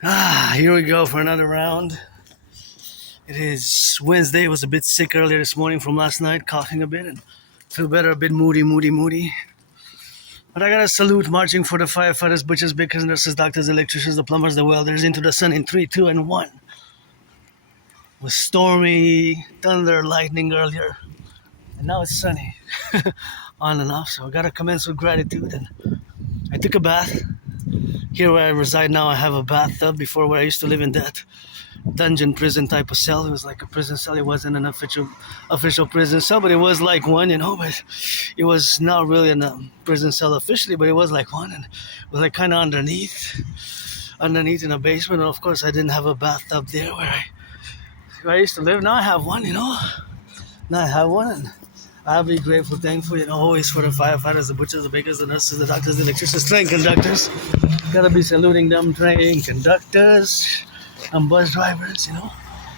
Here we go for another round. It is Wednesday. I was a bit sick earlier this morning from last night, coughing a bit and feel better, a bit moody. But I gotta salute marching for the firefighters, butchers, bakers, nurses, doctors, electricians, the plumbers, the welders into the sun in 3, 2, and 1. It was stormy, thunder, lightning earlier, and now it's sunny. On and off, so I gotta commence with gratitude. And I took a bath. Here where I reside now, I have a bathtub. Before, where I used to live in that dungeon prison type of cell, it was like a prison cell. It wasn't an official prison cell, but it was like one, but it was not really a prison cell officially, but it was like one, and it was like kind of underneath in a basement. And of course I didn't have a bathtub there where I used to live. Now I have one, now I have one, and I'll be grateful, thankful, always for the firefighters, the butchers, the bakers, the nurses, the doctors, the electricians, train conductors. Gotta be saluting them, train conductors and bus drivers,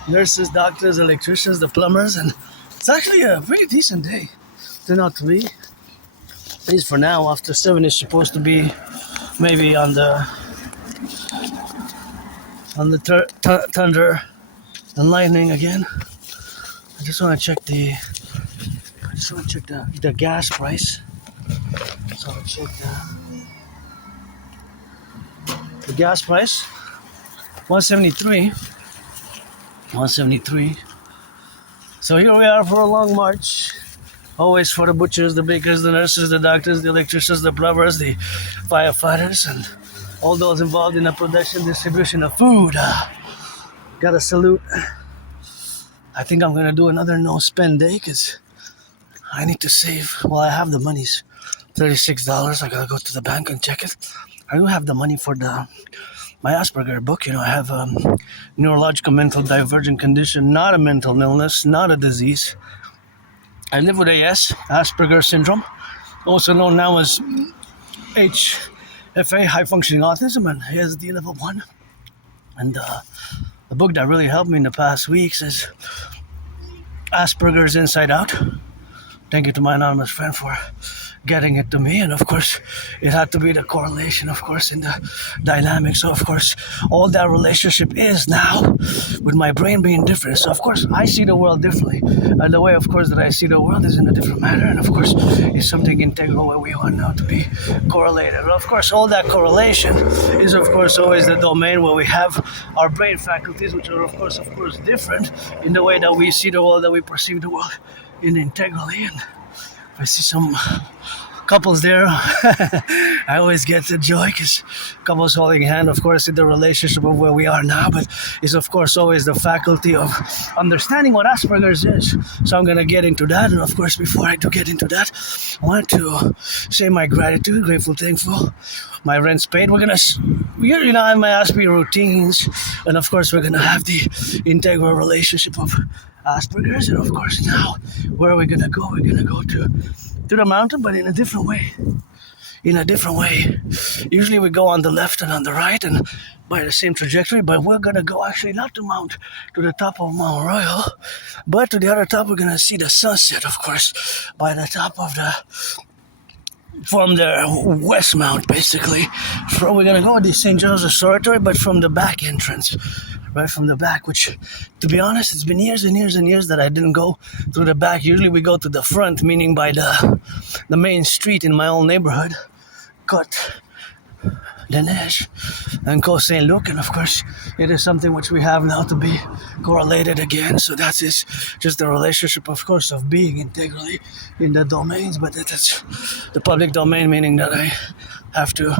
nurses, doctors, electricians, the plumbers. And it's actually a pretty decent day. Turned out to be. At least for now. After 7 is supposed to be maybe on the thunder and lightning again. I just want to check the gas price. So I'll check the gas price. 173. So here we are for a long march. Always for the butchers, the bakers, the nurses, the doctors, the electricians, the plumbers, the firefighters, and all those involved in the production, distribution of food. Gotta salute. I think I'm gonna do another no-spend day because I need to save. Well, I have the money's $36. I gotta go to the bank and check it. I do have the money for my Asperger book. I have a neurological mental divergent condition, not a mental illness, not a disease. I live with AS, Asperger syndrome, also known now as HFA, high functioning autism, and ASD level 1. And the book that really helped me in the past weeks is Asperger's Inside Out. Thank you to my anonymous friend for getting it to me. And of course, it had to be the correlation, of course, in the dynamics. So of course, all that relationship is now with my brain being different. So of course, I see the world differently. And the way, of course, that I see the world is in a different manner. And of course, it's something integral where we want now to be correlated. And of course, all that correlation is, of course, always the domain where we have our brain faculties, which are, of course, different in the way that we see the world, that we perceive the world integrally. And if I see some couples there, I always get the joy because couples holding hand, of course, in the relationship of where we are now, but it's, of course, always the faculty of understanding what Asperger's is. So I'm going to get into that. And of course, before I do get into that, I want to say my gratitude, grateful, thankful. My rent's paid. We're going to, have my Asperger routines. And of course, we're going to have the integral relationship of Asperger's. And of course, now, where are we going to go? We're going to go to the mountain, but in a different way. Usually we go on the left and on the right and by the same trajectory, but we're going to go actually not to the top of Mount Royal, but to the other top. We're going to see the sunset, of course, by the top of from the west mount, basically. So we're going to go to the St. Joseph's Oratory, but from the back entrance. Right from the back, which, to be honest, it's been years and years and years that I didn't go through the back. Usually we go to the front, meaning by the main street in my own neighborhood, Côte de Neige and Côte Saint Luc. And of course, it is something which we have now to be correlated again. So that is just the relationship, of course, of being integrally in the domains, but that's the public domain, meaning that I have to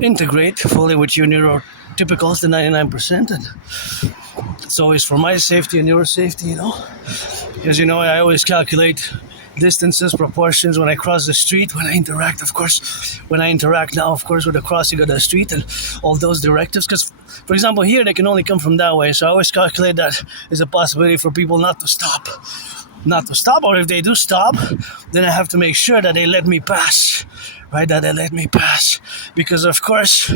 integrate fully with your neurotypicals, the 99%, and it's always for my safety and your safety, because I always calculate distances, proportions when I cross the street, when I interact, of course, now, of course, with the crossing of the street and all those directives, because, for example, here they can only come from that way, so I always calculate that there's a possibility for people not to stop, or if they do stop, then I have to make sure that they let me pass, right, because, of course,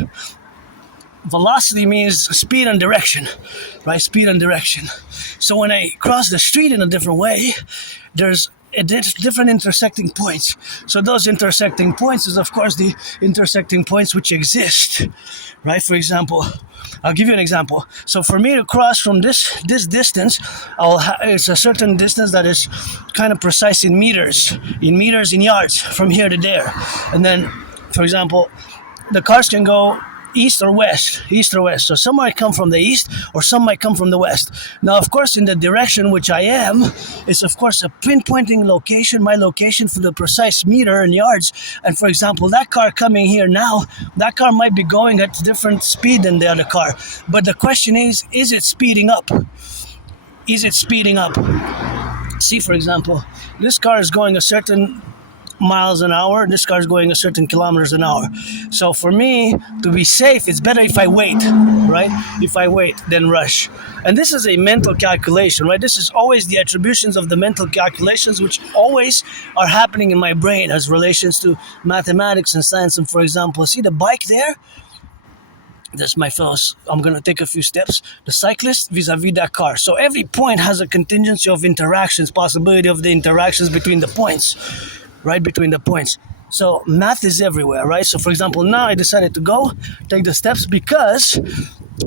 velocity means speed and direction, right, so when I cross the street in a different way, there's different intersecting points. So those intersecting points is of course the intersecting points which exist, right? For example, I'll give you an example. So for me to cross from this distance, it's a certain distance that is kind of precise in yards from here to there, and then, for example, the cars can go east or west. So some might come from the east or some might come from the west. Now, of course, in the direction which I am, it's of course a pinpointing location, my location for the precise meter and yards. And for example, that car coming here now, that car might be going at different speed than the other car. But the question is it speeding up? Is it speeding up? See, for example, this car is going a certain miles an hour. This car is going a certain kilometers an hour. So for me to be safe, it's better if I wait, right? If I wait, then rush. And this is a mental calculation, right? This is always the attributions of the mental calculations which always are happening in my brain as relations to mathematics and science. And for example, see the bike there? That's my fellows. I'm going to take a few steps. The cyclist vis-a-vis that car. So every point has a contingency of interactions, possibility of the interactions between the points, right? Between the points. So math is everywhere, right? So for example, now I decided to go take the steps because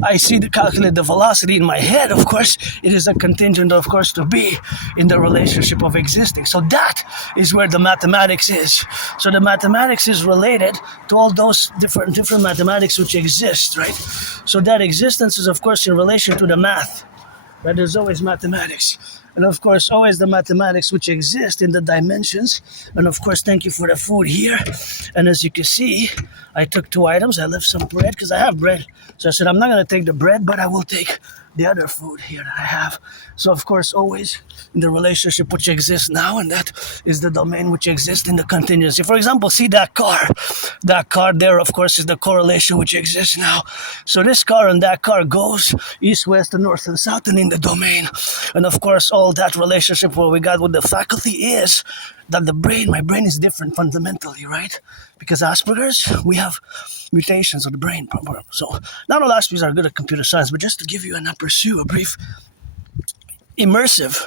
I see to calculate the velocity in my head. Of course, it is a contingent, of course, to be in the relationship of existing. So that is where the mathematics is. So the mathematics is related to all those different mathematics which exist, right? So that existence is, of course, in relation to the math. Right? There's always mathematics. And of course, always the mathematics which exist in the dimensions. And of course, thank you for the food here. And as you can see, I took 2 items. I left some bread because I have bread. So I said, I'm not going to take the bread, but I will take the other food here that I have. So of course, always in the relationship which exists now, and that is the domain which exists in the contingency. For example, see that car. That car there, of course, is the correlation which exists now. So this car and that car goes east, west, and north and south, and in the domain. And of course, all that relationship what we got with the faculty is that my brain is different fundamentally, right? Because Asperger's, we have mutations of the brain. So not all Asperger's are good at computer science, but just to give you and pursue a brief immersive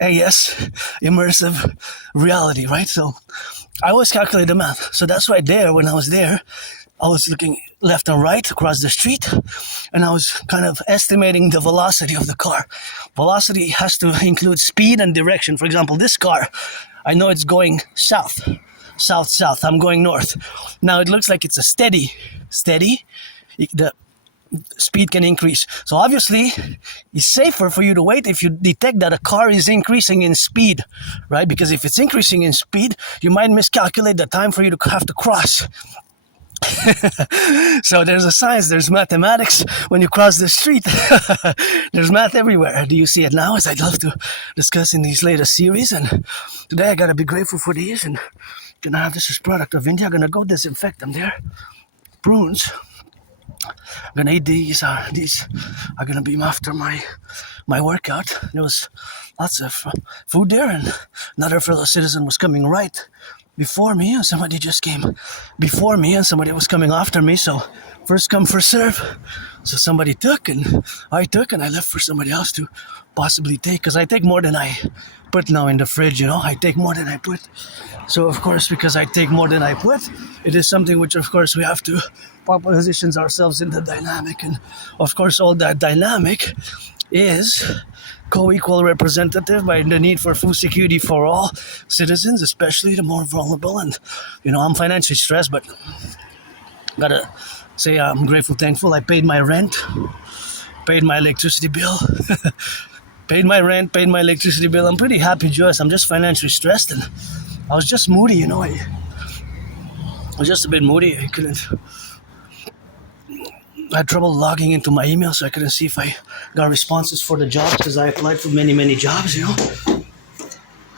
yes, immersive reality, right? So I always calculate the math. So that's why when I was there, I was looking left and right across the street, and I was kind of estimating the velocity of the car. Velocity has to include speed and direction. For example, this car, I know it's going south. I'm going north. Now it looks like it's a steady. The speed can increase. So obviously, it's safer for you to wait if you detect that a car is increasing in speed, right? Because if it's increasing in speed, you might miscalculate the time for you to have to cross. So there's a science, there's mathematics when you cross the street. There's math everywhere. Do you see it now? As I'd love to discuss in these latest series. And today I gotta be grateful for these. And gonna have this as product of India. I'm gonna go disinfect them there. Prunes. I'm gonna eat these. These are gonna be after my workout. There was lots of food there, and another fellow citizen was coming right before me, and somebody just came before me, and somebody was coming after me. So first come, first serve. So somebody took, and I left for somebody else to possibly take, because I take more than I put now in the fridge. I take more than I put. So of course, because I take more than I put, it is something which of course we have to position ourselves in the dynamic. And of course, all that dynamic is co-equal representative by the need for food security for all citizens, especially the more vulnerable. And I'm financially stressed, but gotta say I'm grateful, thankful. I paid my rent, paid my electricity bill, paid my rent, paid my electricity bill. I'm pretty happy, joyous. I'm just financially stressed, and I was just moody. I was just a bit moody. I had trouble logging into my email, so I couldn't see if I got responses for the jobs, because I applied for many jobs. I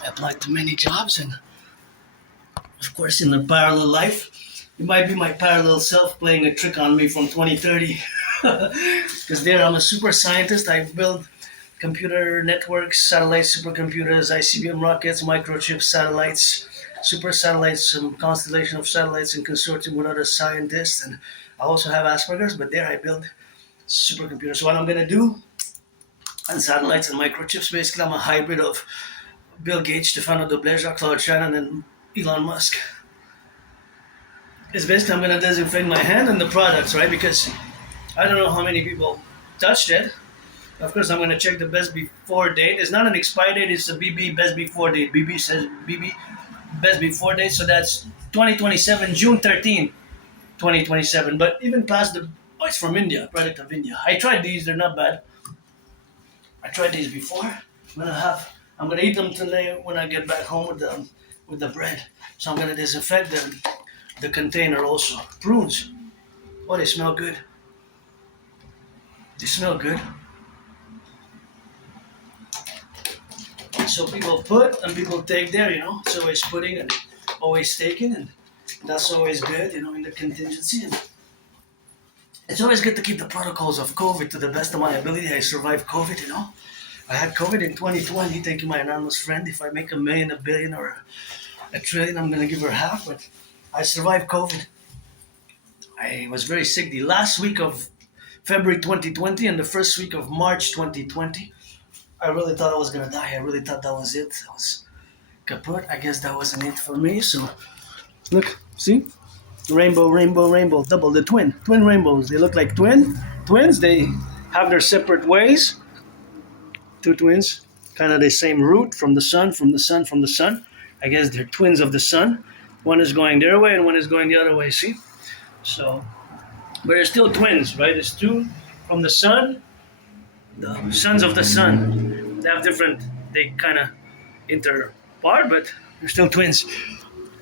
applied to many jobs, and of course, in the parallel life, it might be my parallel self playing a trick on me from 2030. Because there, I'm a super scientist. I build computer networks, satellites, supercomputers, ICBM rockets, microchips, satellites, super satellites, some constellation of satellites in consortium with other scientists. And I also have Asperger's, but there I build supercomputers. So what I'm going to do and satellites and microchips. Basically, I'm a hybrid of Bill Gates, Stefano Dobleja, Claude Shannon, and Elon Musk. It's basically I'm gonna disinfect my hand and the products, right? Because I don't know how many people touched it. Of course, I'm gonna check the best before date. It's not an expiry date; it's a BB best before date. BB says BB best before date, so that's 2027, June 13, 2027. But even past the oh, it's from India, product of India. I tried these; they're not bad. I tried these before. I'm gonna eat them today when I get back home with the bread. So I'm gonna disinfect the container also. Prunes. Oh, they smell good. They smell good. So people put and people take there, you know. It's always putting and always taking, and that's always good, you know, in the contingency. And it's always good to keep the protocols of COVID to the best of my ability. I survived COVID, you know. I had COVID in 2020. Thank you, my anonymous friend. If I make a million, a billion, or a trillion, I'm gonna give her half. But I survived COVID. I was very sick the last week of February 2020 and the first week of March 2020. I really thought I was gonna die. I really thought that was it. I was kaput. I guess that wasn't it for me. So look, see, rainbow, rainbow, rainbow, double the twin rainbows. They look like twins. They have their separate ways. Two twins, kind of the same root from the sun, from the sun, from the sun. I guess they're twins of the sun. One is going their way and one is going the other way. See, so but they're still twins, right? It's two from the sun, the sons of the sun. They have different. They kind of interpart, but they're still twins.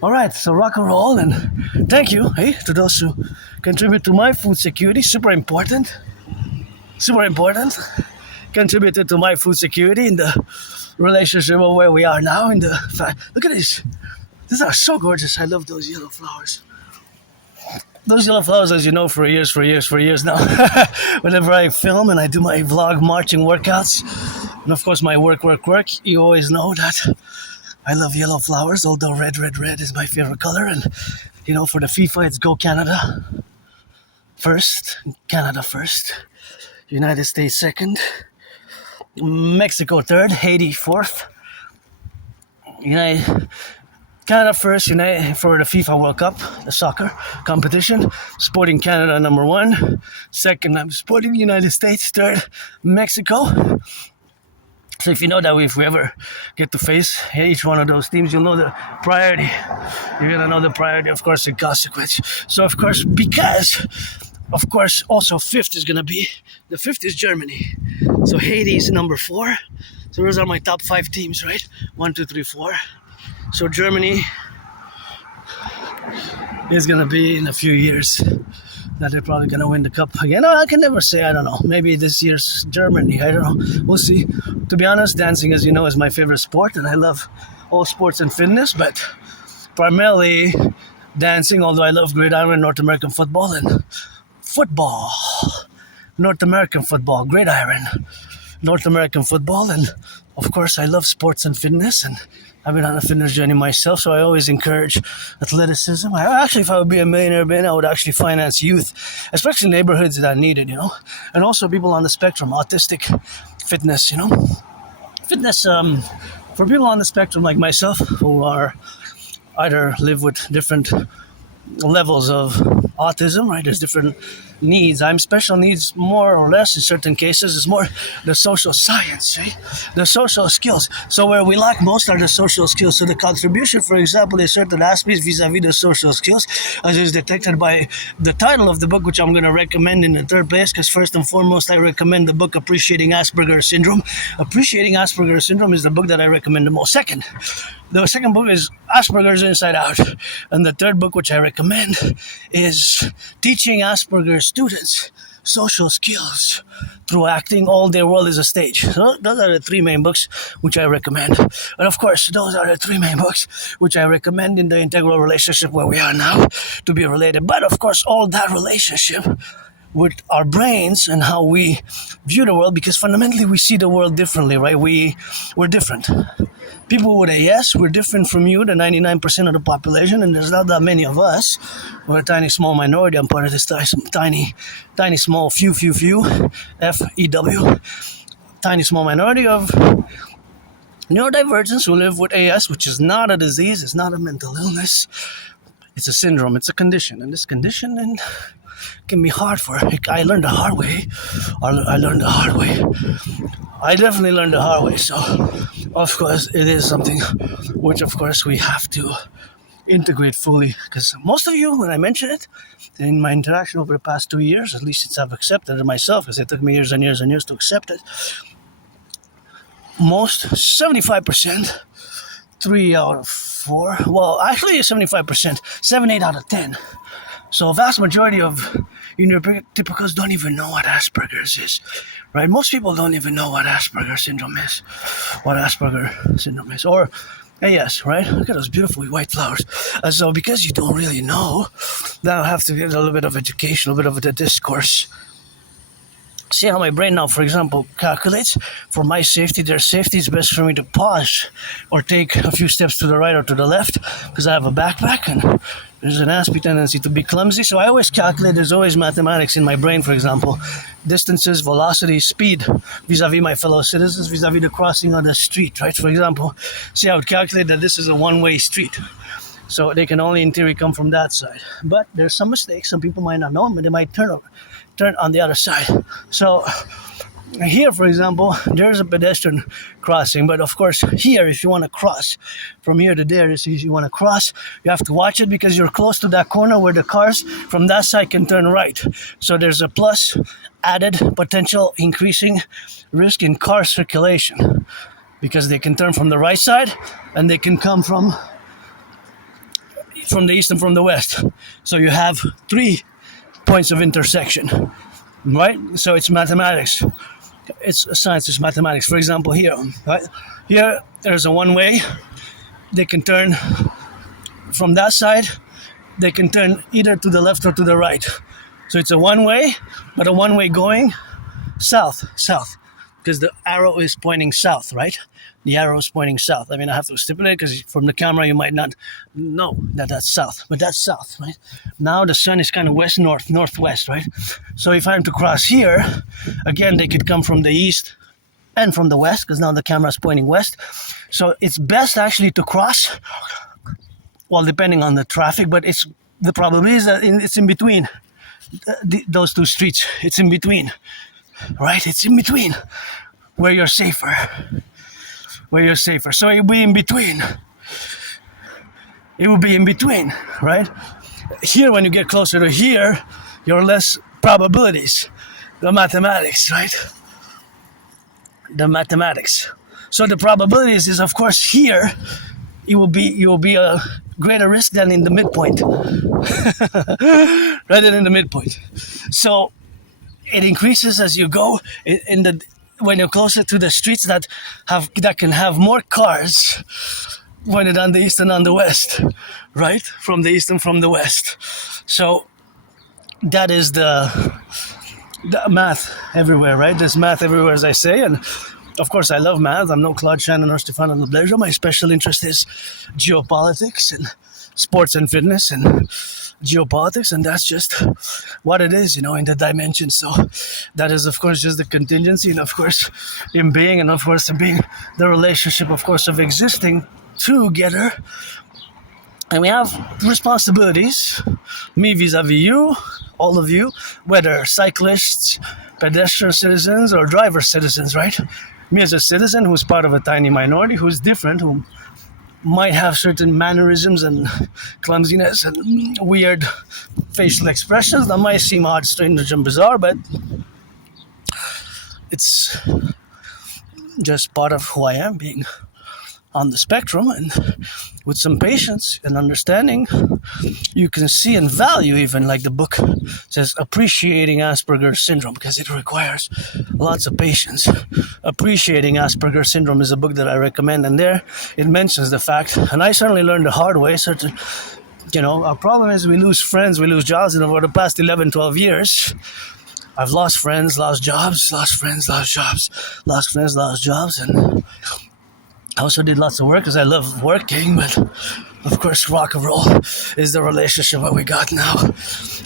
All right, so rock and roll, and thank you, hey, to those who contribute to my food security. Super important. Contributed to my food security in the relationship of where we are now. Look at these. These are so gorgeous. I love those yellow flowers. Those yellow flowers, as you know, for years now. Whenever I film and I do my vlog marching workouts, and of course my work, you always know that I love yellow flowers, although red is my favorite color. And, you know, for the FIFA, it's go Canada first, United States second, Mexico third, Haiti fourth, Canada first, for the FIFA World Cup, the soccer competition. Sporting Canada number one. Second, I'm supporting the United States. Third, Mexico. So if you know that if we ever get to face each one of those teams, you'll know the priority. You're gonna know the priority, of course, the consequence. So of course, also fifth is Germany. So Haiti is number 4. So those are my top 5 teams, right? 1, 2, 3, 4. So Germany is gonna be in a few years that they're probably gonna win the cup again. I can never say. I don't know. Maybe this year's Germany. I don't know. We'll see. To be honest, dancing, as you know, is my favorite sport, and I love all sports and fitness, but primarily dancing. Although I love gridiron, North American football, and football. North American football, gridiron, North American football, and of course I love sports and fitness, and I've been on a fitness journey myself, so I always encourage athleticism. If I would be a millionaire, I would actually finance youth, especially neighborhoods that need it, you know, and also people on the spectrum, autistic fitness, you know, fitness for people on the spectrum like myself who are either live with different levels of autism, right? There's different needs. I'm special needs more or less in certain cases. It's more the social science, right? The social skills. So where we lack most are the social skills. So the contribution, for example, is certain aspects vis-a-vis the social skills, as is detected by the title of the book, which I'm going to recommend in the third place, because first and foremost, I recommend the book Appreciating Asperger's Syndrome. Appreciating Asperger's Syndrome is the book that I recommend the most. The second book is Asperger's Inside Out. And the third book, which I recommend, is Teaching Asperger's Students Social Skills Through Acting. All Their World is a Stage. So those are the 3 main books which I recommend. And of course, those are the 3 main books which I recommend in the integral relationship where we are now to be related. But of course, all that relationship with our brains and how we view the world, because fundamentally we see the world differently, right? We're different. People would say, yes, we're different from you, the 99% of the population, and there's not that many of us. We're a tiny, small minority. I'm part of this tiny, small, few, F-E-W. tiny small minority of neurodivergents who live with AS, which is not a disease, it's not a mental illness. It's a syndrome, it's a condition. And this condition can be hard for it. I learned the hard way. I learned the hard way. I definitely learned the hard way. So, of course, it is something which, of course, we have to integrate fully. Because most of you, when I mention it, in my interaction over the past 2 years, at least since I've accepted it myself, because it took me years and years and years to accept it, most, 75%, 3 out of 4, well, actually 75%, 7, 8 out of 10. So a vast majority of neurotypicals don't even know what Asperger's is, right? Most people don't even know what Asperger's syndrome is, or AS, right? Look at those beautiful white flowers. So because you don't really know, now I have to get a little bit of education, a little bit of the discourse. See how my brain now, for example, calculates for my safety, their safety. It's best for me to pause or take a few steps to the right or to the left because I have a backpack and there's an aspy tendency to be clumsy. So I always calculate, there's always mathematics in my brain, for example. Distances, velocity, speed, vis-a-vis my fellow citizens, vis-a-vis the crossing on the street, right? For example, see, I would calculate that this is a one-way street. So they can only, in theory, come from that side. But there's some mistakes. Some people might not know, but they might turn on the other side. So here, for example, there's a pedestrian crossing. But of course, here, if you want to cross from here to there, if you want to cross, you have to watch it because you're close to that corner where the cars from that side can turn right. So there's a plus added potential increasing risk in car circulation because they can turn from the right side and they can come from the east and from the west. So you have 3 points of intersection, right? So it's mathematics. It's science, it's mathematics. For example, here, right? Here, there's a one-way. They can turn from that side. They can turn either to the left or to the right. So it's a one-way, but a one-way going south, because the arrow is pointing south, right? The arrow is pointing south. I mean, I have to stipulate because from the camera you might not know that that's south, but that's south, right? Now the sun is kind of west, north, northwest, right? So if I'm to cross here, again, they could come from the east and from the west because now the camera is pointing west. So it's best actually to cross, well, depending on the traffic, but the probability is that it's in between those two streets. It's in between, right? It's in between where you're safer. So it will be in between. It will be in between, right? Here, when you get closer to here, you're less probabilities. The mathematics, right? The mathematics. So the probabilities is, of course, here, you will be a greater risk than in the midpoint. Rather than the midpoint. So it increases as you go when you're closer to the streets that can have more cars when it's on the east and on the west, right? From the east and from the west. So that is the math everywhere, right? There's math everywhere, as I say, and of course I love math. I'm no Claude Shannon or Stefano Leblejo. My special interest is geopolitics and sports and fitness and geopolitics, and that's just what it is, in the dimension. So that is, of course, just the contingency, and of course in being, and of course in being the relationship, of course, of existing together. And we have responsibilities, me vis-a-vis you, all of you, whether cyclists, pedestrian citizens, or driver citizens, right? Me as a citizen who's part of a tiny minority, who's different, who might have certain mannerisms and clumsiness and weird facial expressions that might seem odd, strange, and bizarre, but it's just part of who I am, being on the spectrum, and with some patience and understanding, you can see and value, even like the book says, appreciating Asperger's syndrome, because it requires lots of patience. Appreciating Asperger's syndrome is a book that I recommend, and there it mentions the fact, and I certainly learned the hard way, our problem is we lose friends, we lose jobs, and over the past 11, 12 years, I've lost friends, lost jobs, and I also did lots of work because I love working, but of course rock and roll is the relationship that we got now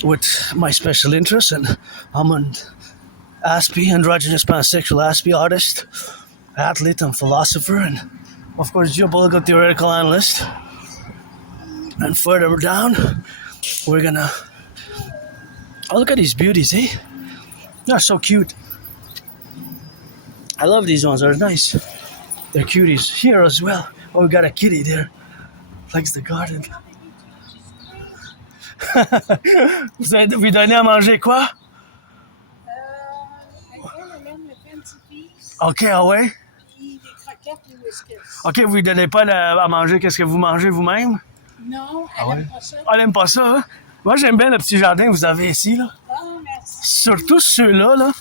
with my special interests, and I'm ASP, androgynous pansexual ASP artist, athlete, and philosopher, and of course geopolitical theoretical analyst. And further down, we're gonna. Oh, look at these beauties, eh? They're so cute. I love these ones. They're nice. They're cuties. Here as well. Oh, we got a kitty there. Likes the garden. Vous avez vous donnez à manger quoi? Ok, ah ouais? Ok, vous lui donnez pas à manger qu'est-ce que vous mangez vous-même? Non, elle aime pas ça. Ah, elle aime pas ça, hein? Moi, j'aime bien le petit jardin que vous avez ici, là. Ah, merci. Surtout ceux-là, là.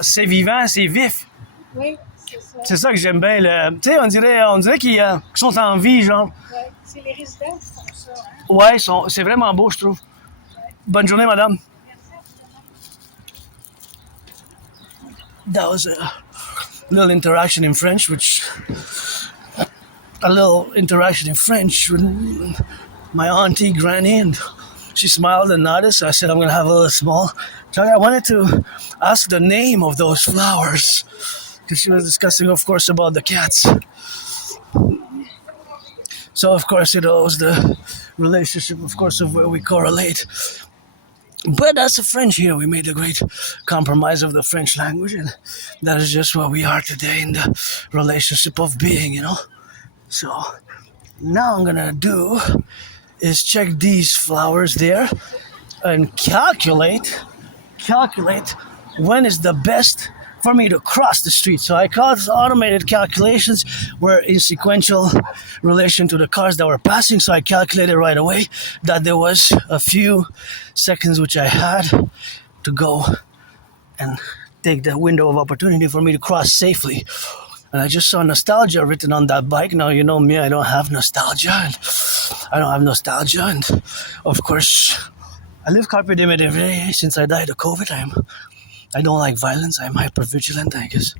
C'est vivant, c'est vif. Oui, c'est ça. C'est ça que j'aime bien. Tu sais, on dirait qu'ils sont en vie, genre. Oui, c'est les résidents qui font ça. Hein? Ouais, c'est vraiment beau, je trouve. Bonne journée, madame. That was a little interaction in French, with my auntie, granny, and she smiled and nodded, so I said, I'm going to have a little small. So I wanted to ask the name of those flowers, because she was discussing, of course, about the cats. So, of course, it was the relationship, of course, of where we correlate. But as a French here, we made a great compromise of the French language, and that is just where we are today in the relationship of being, you know. So now I'm gonna do is check these flowers there and calculate when is the best for me to cross the street. So I caused automated calculations were in sequential relation to the cars that were passing. So I calculated right away that there was a few seconds which I had to go and take the window of opportunity for me to cross safely. And I just saw nostalgia written on that bike. Now, you know me, I don't have nostalgia. And of course, I live carpe diem every day. Since I died of COVID, I don't like violence. I'm hypervigilant, I guess.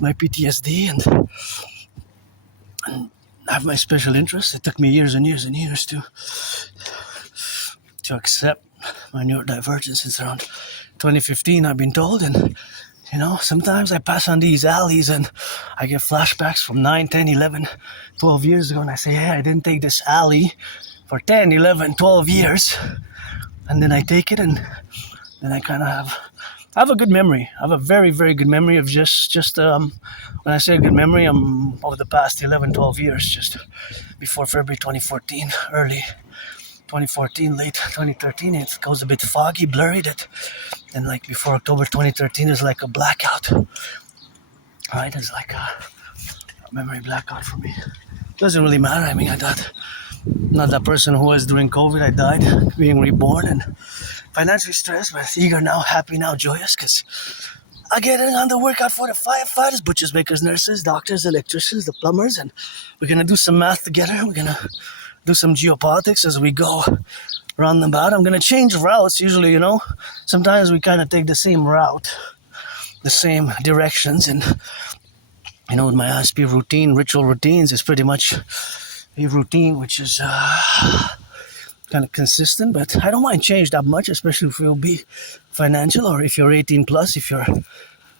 My PTSD and I have my special interests. It took me years and years and years to accept my neurodivergence since around 2015, I've been told. And, you know, sometimes I pass on these alleys and I get flashbacks from 9, 10, 11, 12 years ago. And I say, hey, I didn't take this alley for 10, 11, 12 years. And then I take it and then I kind of I have a good memory. I have a very, very good memory of just when I say a good memory, I'm over the past 11, 12 years, just before February 2014, early 2014, late 2013. It goes a bit foggy, blurry. Then like before October 2013, there's like a blackout. Right? There's like a memory blackout for me. Doesn't really matter. I mean, I thought not that person who was during COVID. I died being reborn and financially stressed, but eager now, happy now, joyous, because I get on the workout for the firefighters, butchers, bakers, nurses, doctors, electricians, the plumbers, and we're going to do some math together. We're going to do some geopolitics as we go round about. I'm going to change routes. Usually, you know, sometimes we kind of take the same route, the same directions, and, you know, with my ASP routine, ritual routines, it's pretty much a routine which is kind of consistent, but I don't mind change that much, especially if you'll be financial or if you're 18 plus, if you're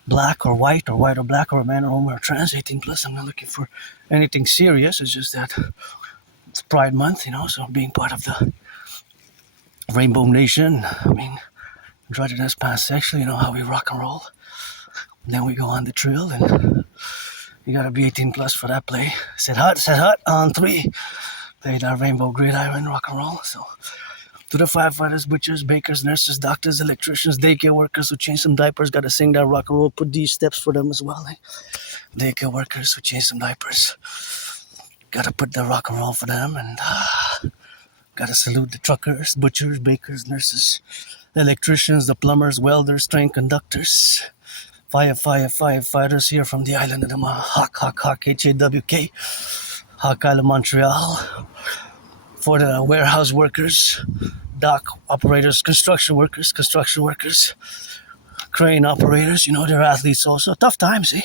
black or white or black or a man or woman or trans 18 plus. I'm not looking for anything serious. It's just that it's Pride Month, you know, so being part of the Rainbow Nation, I mean, androgynous pansexual, you know how we rock and roll. And then we go on the trail and you gotta be 18 plus for that play. Set hut on 3. Played our Rainbow Gridiron rock and roll. So to the firefighters, butchers, bakers, nurses, doctors, electricians, daycare workers who change some diapers, gotta sing that rock and roll. Put these steps for them as well. Daycare workers who change some diapers, gotta put the rock and roll for them. And gotta salute the truckers, butchers, bakers, nurses, the electricians, the plumbers, welders, train conductors, firefighters here from the island of the N.A.C.W.P. Hawk Island, Montreal, for the warehouse workers, dock operators, construction workers, crane operators, you know, they're athletes also. Tough times, eh?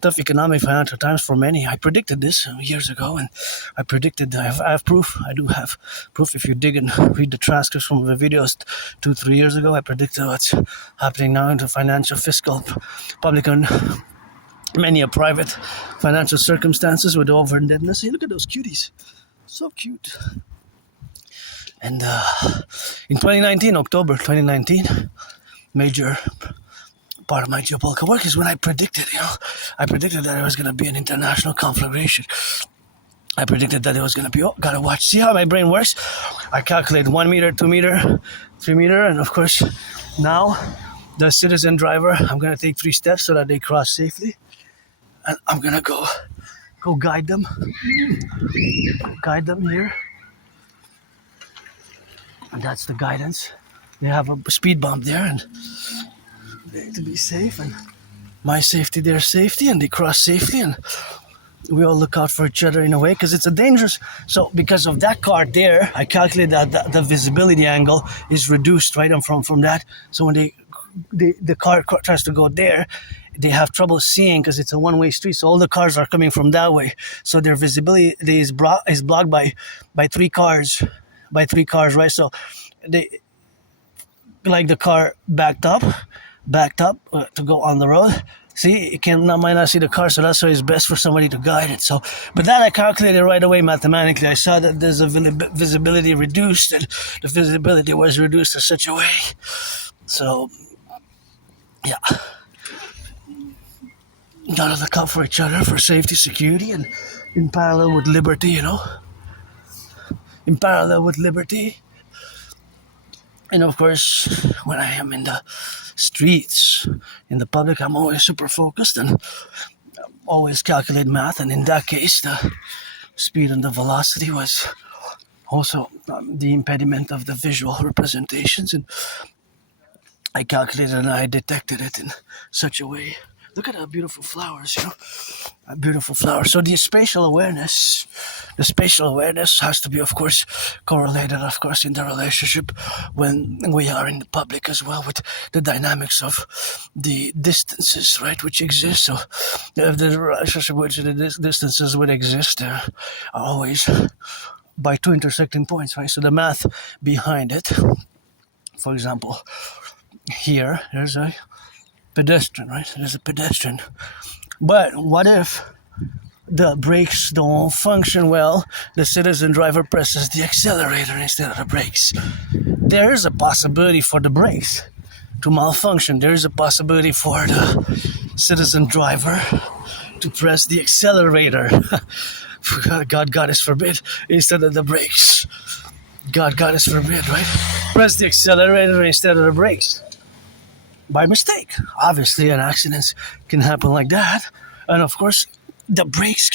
tough economic financial times for many. I predicted this years ago, and I predicted. I have proof. I do have proof. If you dig and read the transcripts from the videos 2-3 years ago, I predicted what's happening now into financial, fiscal, public, and many a private financial circumstances with over indebtedness. Hey, look at those cuties, so cute. And in 2019, October 2019, major part of my geopolitical work is when I predicted, I predicted that there was going to be an international conflagration. I predicted that it was going to be, gotta watch, see how my brain works? I calculate 1 meter, 2 meter, 3 meter, and of course, now, the citizen driver, I'm going to take 3 steps so that they cross safely. And I'm going to go guide them here. And that's the guidance. They have a speed bump there, and they need to be safe, and my safety, their safety, and they cross safely, and we all look out for each other in a way, because it's a dangerous. So because of that car there, I calculate that the visibility angle is reduced, right? And from that, so when the car tries to go there, they have trouble seeing because it's a one-way street. So all the cars are coming from that way. So their visibility is blocked by 3 cars. Right? So they, like, the car backed up to go on the road. See, might not see the car, so that's why it's best for somebody to guide it. So, but that I calculated right away mathematically. I saw that there's a visibility reduced, and the visibility was reduced in such a way. So, yeah. Gotta look out for each other for safety, security, and in parallel with liberty, In parallel with liberty. And of course, when I am in the streets, in the public, I'm always super focused and always calculate math. And in that case, the speed and the velocity was also the impediment of the visual representations. And I calculated and I detected it in such a way. Look at how beautiful flowers, Beautiful flowers. So the spatial awareness has to be, of course, correlated, of course, in the relationship when we are in the public as well with the dynamics of the distances, right, which exist. So if the relationship which the distances would exist are always by 2 intersecting points, right? So the math behind it, for example, here, there's a pedestrian, right? There's a pedestrian. But what if the brakes don't function well? The citizen driver presses the accelerator instead of the brakes. There is a possibility for the brakes to malfunction. There is a possibility for the citizen driver to press the accelerator. God is forbid, instead of the brakes. God is forbid, right? Press the accelerator instead of the brakes. By mistake. Obviously, an accident can happen like that. And of course, the brakes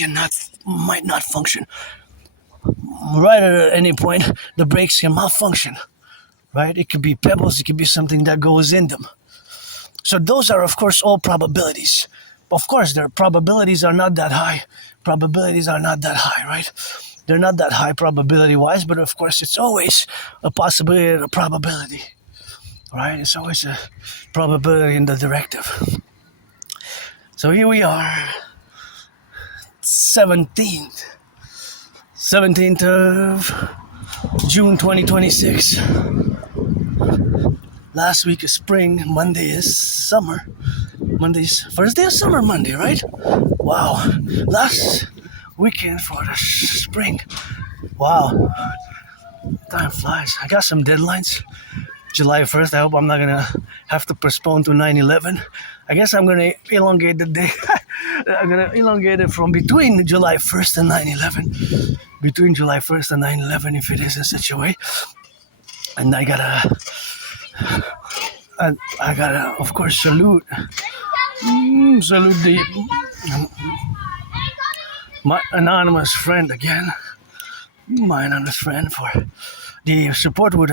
might not function. Right at any point, the brakes can malfunction. Right? It could be pebbles, it could be something that goes in them. So those are, of course, all probabilities. Of course, their probabilities are not that high. Right? They're not that high probability-wise, but of course, it's always a possibility and a probability. Right? It's always a probability in the directive. So here we are, 17th of June 2026. Last week is spring, Monday is summer. Monday's first day of summer, Monday, right? Wow, last weekend for the spring. Wow, time flies. I got some deadlines. July 1st, I hope I'm not going to have to postpone to 9/11. I guess I'm going to elongate the day. I'm going to elongate it from between July 1st and 9/11. Between July 1st and 9/11, if it is in such a way. And I gotta, of course, salute my anonymous friend again. My anonymous friend for the support with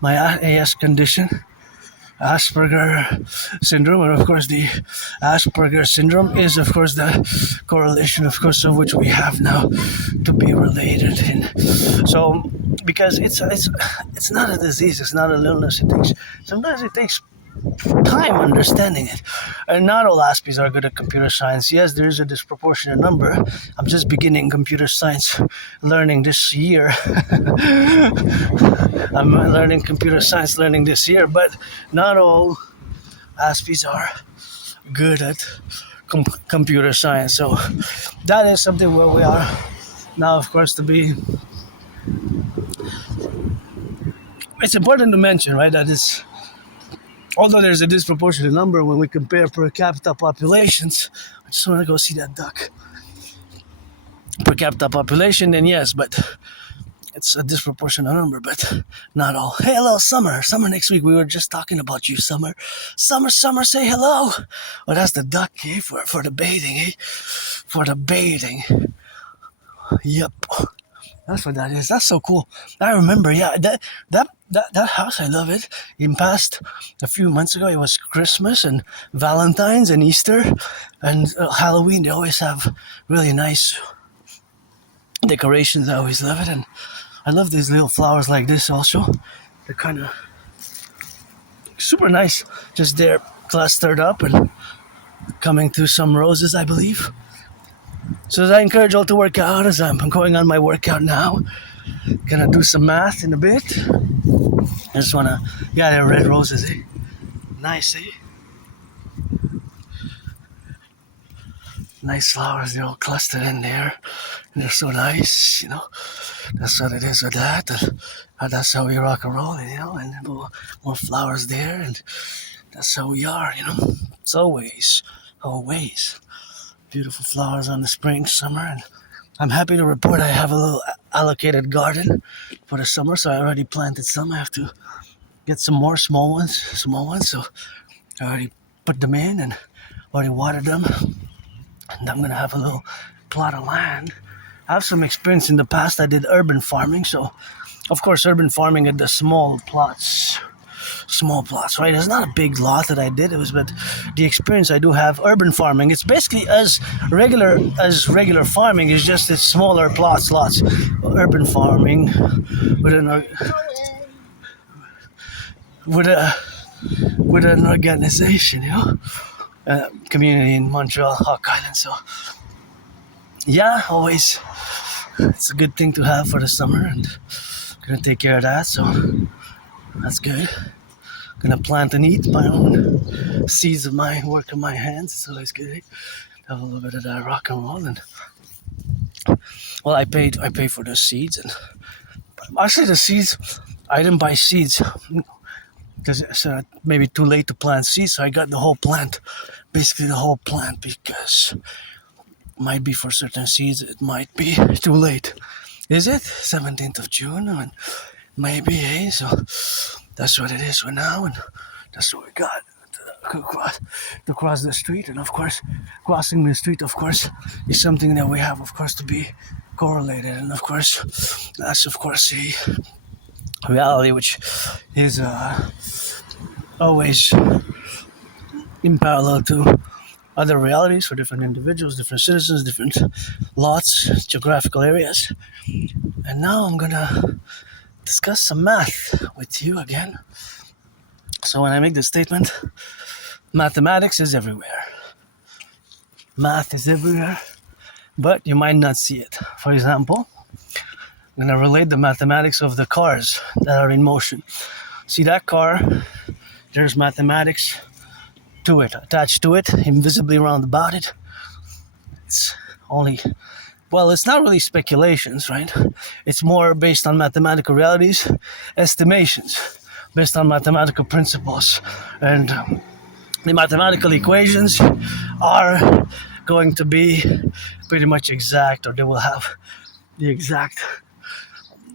my AS condition, Asperger syndrome, and of course the Asperger syndrome is, of course, the correlation, of course, of which we have now to be related in. So, because it's not a disease, it's not an illness. Sometimes it takes time understanding it. And not all aspies are good at computer science. Yes, there is a disproportionate number. I'm just beginning computer science learning this year. I'm learning computer science learning this year, but not all aspies are good at computer science. So that is something where we are now, of course, to be. It's important to mention, right, that it's although there's a disproportionate number when we compare per capita populations. I just want to go see that duck. Per capita population, then yes, but it's a disproportionate number, but not all. Hey, hello, Summer. Summer next week. We were just talking about you, Summer. Summer, say hello. Oh, that's the duck, eh? For the baiting, eh? For the baiting. Yep. That's what that is. That's so cool. I remember, yeah, that house, I love it. In past, a few months ago, it was Christmas and Valentine's and Easter and Halloween. They always have really nice decorations. I always love it. And I love these little flowers like this also. They're kind of super nice. Just there clustered up and coming through some roses, I believe. So I encourage all to work out as I'm going on my workout now. Gonna do some math in a bit. I just wanna, yeah, they're red roses, eh? Nice, eh? Nice flowers, they're all clustered in there. And they're so nice, you know. That's what it is with that. That's how we rock and roll, you know, and more flowers there, and that's how we are, you know. It's always beautiful flowers on the spring, summer, and I'm happy to report I have a little allocated garden for the summer, so I already planted some. I have to get some more small ones, so I already put them in and already watered them, and I'm gonna have a little plot of land. I have some experience in the past. I did urban farming, so of course urban farming at the small plots, right? It's not a big lot that I did. It was, but the experience I do have urban farming. It's basically as regular farming. It's just it's smaller lots. Urban farming with an organization, you know, community in Montreal, Hawk Island. So yeah, always it's a good thing to have for the summer, and gonna take care of that. So that's good. Gonna plant and eat my own seeds of my work of my hands. So it's good. Have a little bit of that rock and roll, and well, I paid for the seeds, and actually the seeds I didn't buy seeds because it's maybe too late to plant seeds. So I got the whole plant, basically the whole plant, because might be for certain seeds it might be too late. Is it 17th of June? And maybe, eh? So that's what it is for now, and that's what we got to cross the street. And of course, crossing the street, of course, is something that we have, of course, to be correlated. And of course, that's of course a reality which is always in parallel to other realities for different individuals, different citizens, different lots, geographical areas. And now I'm gonna discuss some math with you again. So when I make this statement, mathematics is everywhere. Math is everywhere, but you might not see it. For example, I'm going to relate the mathematics of the cars that are in motion. See that car? There's mathematics to it, attached to it, invisibly around about it. It's only, well, it's not really speculations, right? It's more based on mathematical realities, estimations, based on mathematical principles. And the mathematical equations are going to be pretty much exact, or they will have the exact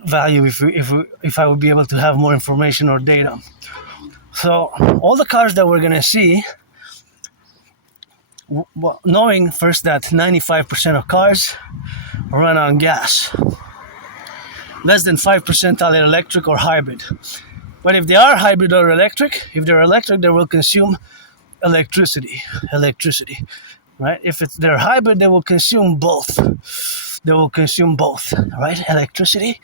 value if I would be able to have more information or data. So all the cars that we're going to see, knowing first that 95% of cars run on gas, less than 5% are electric or hybrid. But if they are hybrid or electric, if they're electric, they will consume electricity, right? If they're hybrid, they will consume both. Right? Electricity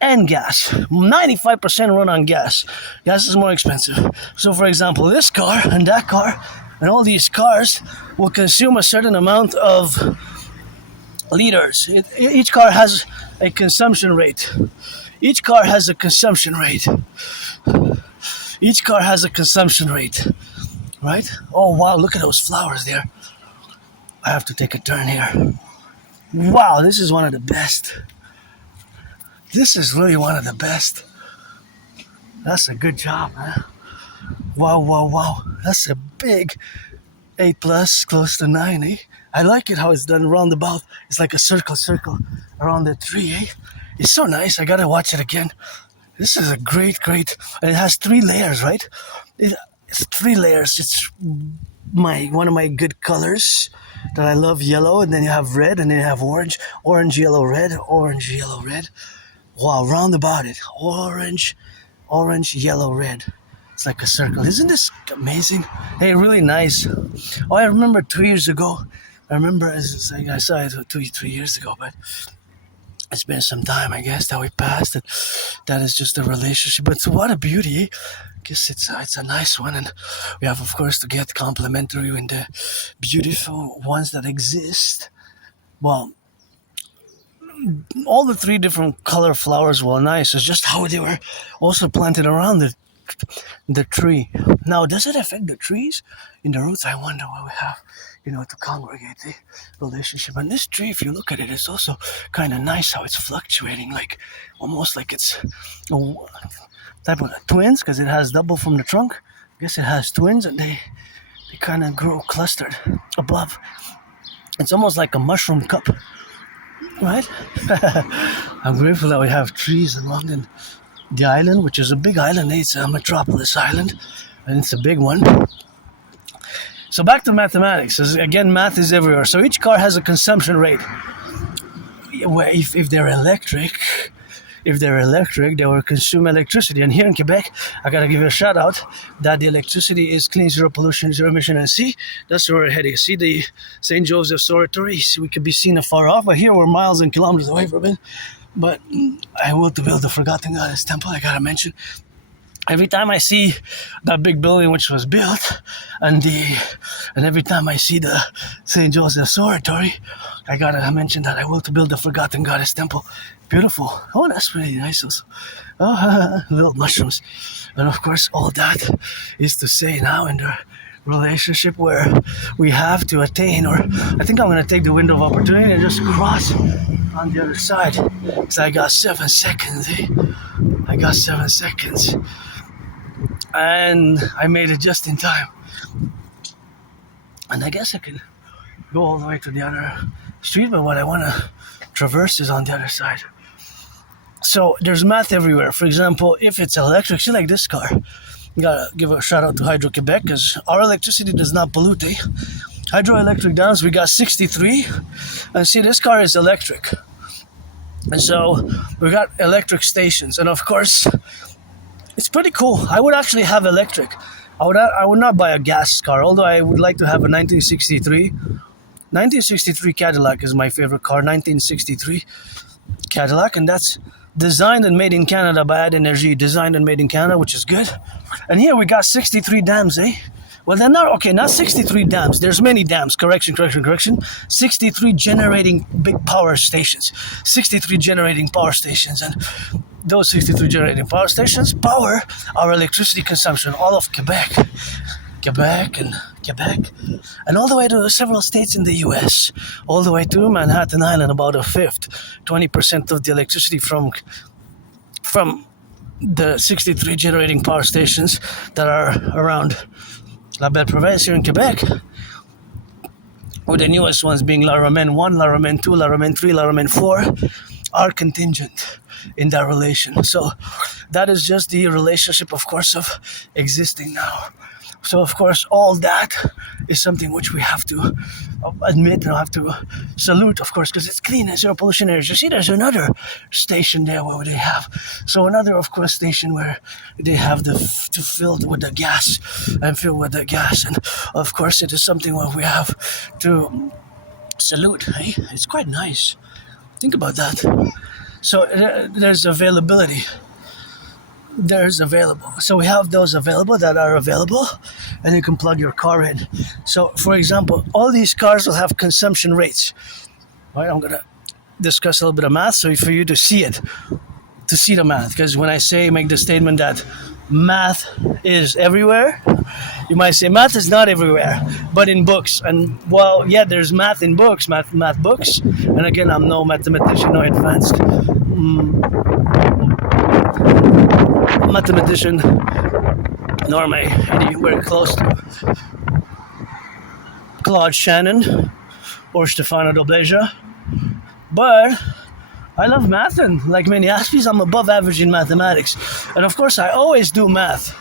and gas. 95% run on gas. Gas is more expensive. So, for example, this car and that car and all these cars will consume a certain amount of liters. Each car has a consumption rate. Each car has a consumption rate. Each car has a consumption rate. Right? Oh, wow, look at those flowers there. I have to take a turn here. Wow, this is one of the best. This is really one of the best. That's a good job, man. Wow, wow, wow. That's a big 8 plus, close to 9, eh? I like it how it's done roundabout. It's like a circle around the tree, eh? It's so nice. I gotta watch it again. This is a great. And it has 3 layers, right? It's 3 layers. It's one of my good colors that I love, yellow, and then you have red, and then you have orange, yellow, red, orange, yellow, red. Wow, round about it. Orange, yellow, red. It's like a circle. Isn't this amazing? Hey, really nice. Oh, I remember 2 years ago. I saw it 3 years ago, but it's been some time, I guess, that we passed it. That is just a relationship. But what a beauty. I guess it's a nice one. And we have, of course, to get complimentary in the beautiful ones that exist. Well, all the 3 different color flowers were nice. It's just how they were also planted around the tree. Now, does it affect the trees in the roots? I wonder what we have, to congregate the relationship. And this tree, if you look at it, it's also kind of nice how it's fluctuating, like almost like it's a type of twins, because it has double from the trunk. I guess it has twins, and they kind of grow clustered above. It's almost like a mushroom cup. Right? I'm grateful that we have trees along the island, which is a big island. It's a metropolis island, and it's a big one. So back to mathematics. Again, math is everywhere. So each car has a consumption rate. Where if they're electric, they will consume electricity. And here in Quebec, I gotta give you a shout out that the electricity is clean, zero pollution, zero emission. And see, that's where we're heading. See the St. Joseph's Oratory. So we could be seen afar off, but here we're miles and kilometers away from it. But I will to build the Forgotten Goddess Temple. I gotta mention, every time I see that big building which was built, and every time I see the St. Joseph's Oratory, I gotta mention that I will to build the Forgotten Goddess Temple. Beautiful. Oh, that's really nice also. Oh, little mushrooms. And of course, all that is to say now in the relationship where we have to attain, or I think I'm going to take the window of opportunity and just cross on the other side. Because I got 7 seconds, eh? I got 7 seconds. And I made it just in time. And I guess I can go all the way to the other street, but what I want to traverse is on the other side. So there's math everywhere. For example, if it's electric, see like this car, you gotta give a shout out to Hydro-Quebec, because our electricity does not pollute, eh? Hydroelectric dams, we got 63. And see, this car is electric. And so we got electric stations. And of course, it's pretty cool. I would actually have electric. I would not buy a gas car, although I would like to have a 1963. 1963 Cadillac is my favorite car. 1963 Cadillac, and that's designed and made in Canada by Ad Energy. Designed and made in Canada, which is good. And here we got 63 dams, eh? Well, they're not 63 dams. There's many dams. Correction. 63 generating big power stations. 63 generating power stations. And those 63 generating power stations power our electricity consumption, all of Quebec, and all the way to several states in the U.S., all the way to Manhattan Island, about a fifth, 20% of the electricity from the 63 generating power stations that are around La Belle Province here in Quebec, with the newest ones being La Romaine 1, La Romaine 2, La Romaine 3, La Romaine 4, are contingent in that relation. So that is just the relationship, of course, of existing now. So, of course, all that is something which we have to admit and have to salute, of course, because it's clean and zero pollution areas. You see, there's another station there where they have. So another, of course, station where they have to fill with the gas and fill with the gas. And, of course, it is something where we have to salute. Hey, it's quite nice. Think about that. So there's availability. There's available. So we have those available that are available, and you can plug your car in. So, for example, all these cars will have consumption rates. Right? I'm gonna discuss a little bit of math, so for you to see it, to see the math. Because when I say make the statement that math is everywhere, you might say math is not everywhere, but in books. And well, yeah, there's math in books, math books. And again, I'm no mathematician, no advanced mathematician, nor am I anywhere close to Claude Shannon or Stefano Dobleja. But I love math, and like many aspects, I'm above average in mathematics. And of course, I always do math.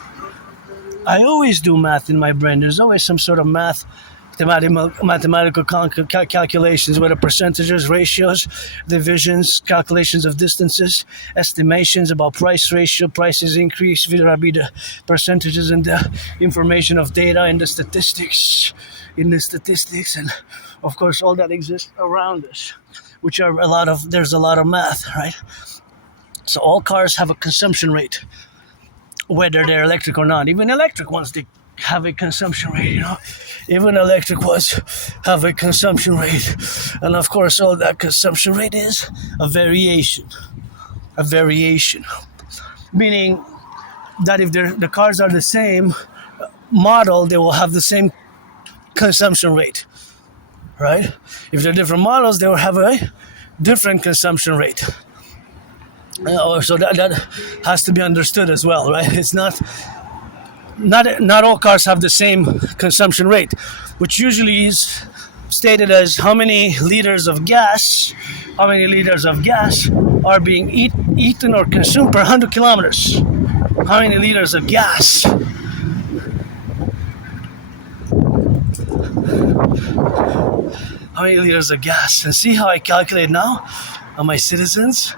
I always do math in my brain. There's always some sort of mathematical calculations, whether percentages, ratios, divisions, calculations of distances, estimations about price ratio, prices increase, vis-a-vis the percentages and the information of data in the statistics, and of course all that exists around us, which are there's a lot of math, right? So all cars have a consumption rate, whether they're electric or not. Even electric ones, they have a consumption rate, Even electric ones have a consumption rate. And of course, all that consumption rate is a variation. A variation. Meaning that if the cars are the same model, they will have the same consumption rate, right? If they're different models, they will have a different consumption rate. So that has to be understood as well, right? It's not all cars have the same consumption rate, which usually is stated as how many liters of gas are being eaten or consumed per 100 kilometers. How many liters of gas? How many liters of gas? And see how I calculate now on my citizens?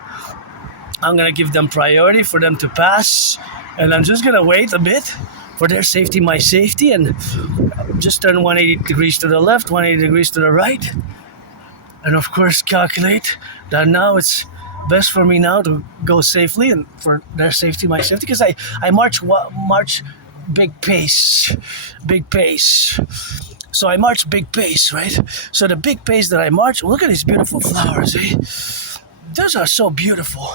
I'm going to give them priority for them to pass, and I'm just going to wait a bit for their safety, my safety, and just turn 180 degrees to the left, 180 degrees to the right, and of course calculate that now it's best for me now to go safely and for their safety, my safety, because I march big pace. So I march big pace, right? So the big pace that I march, look at these beautiful flowers, Those are so beautiful.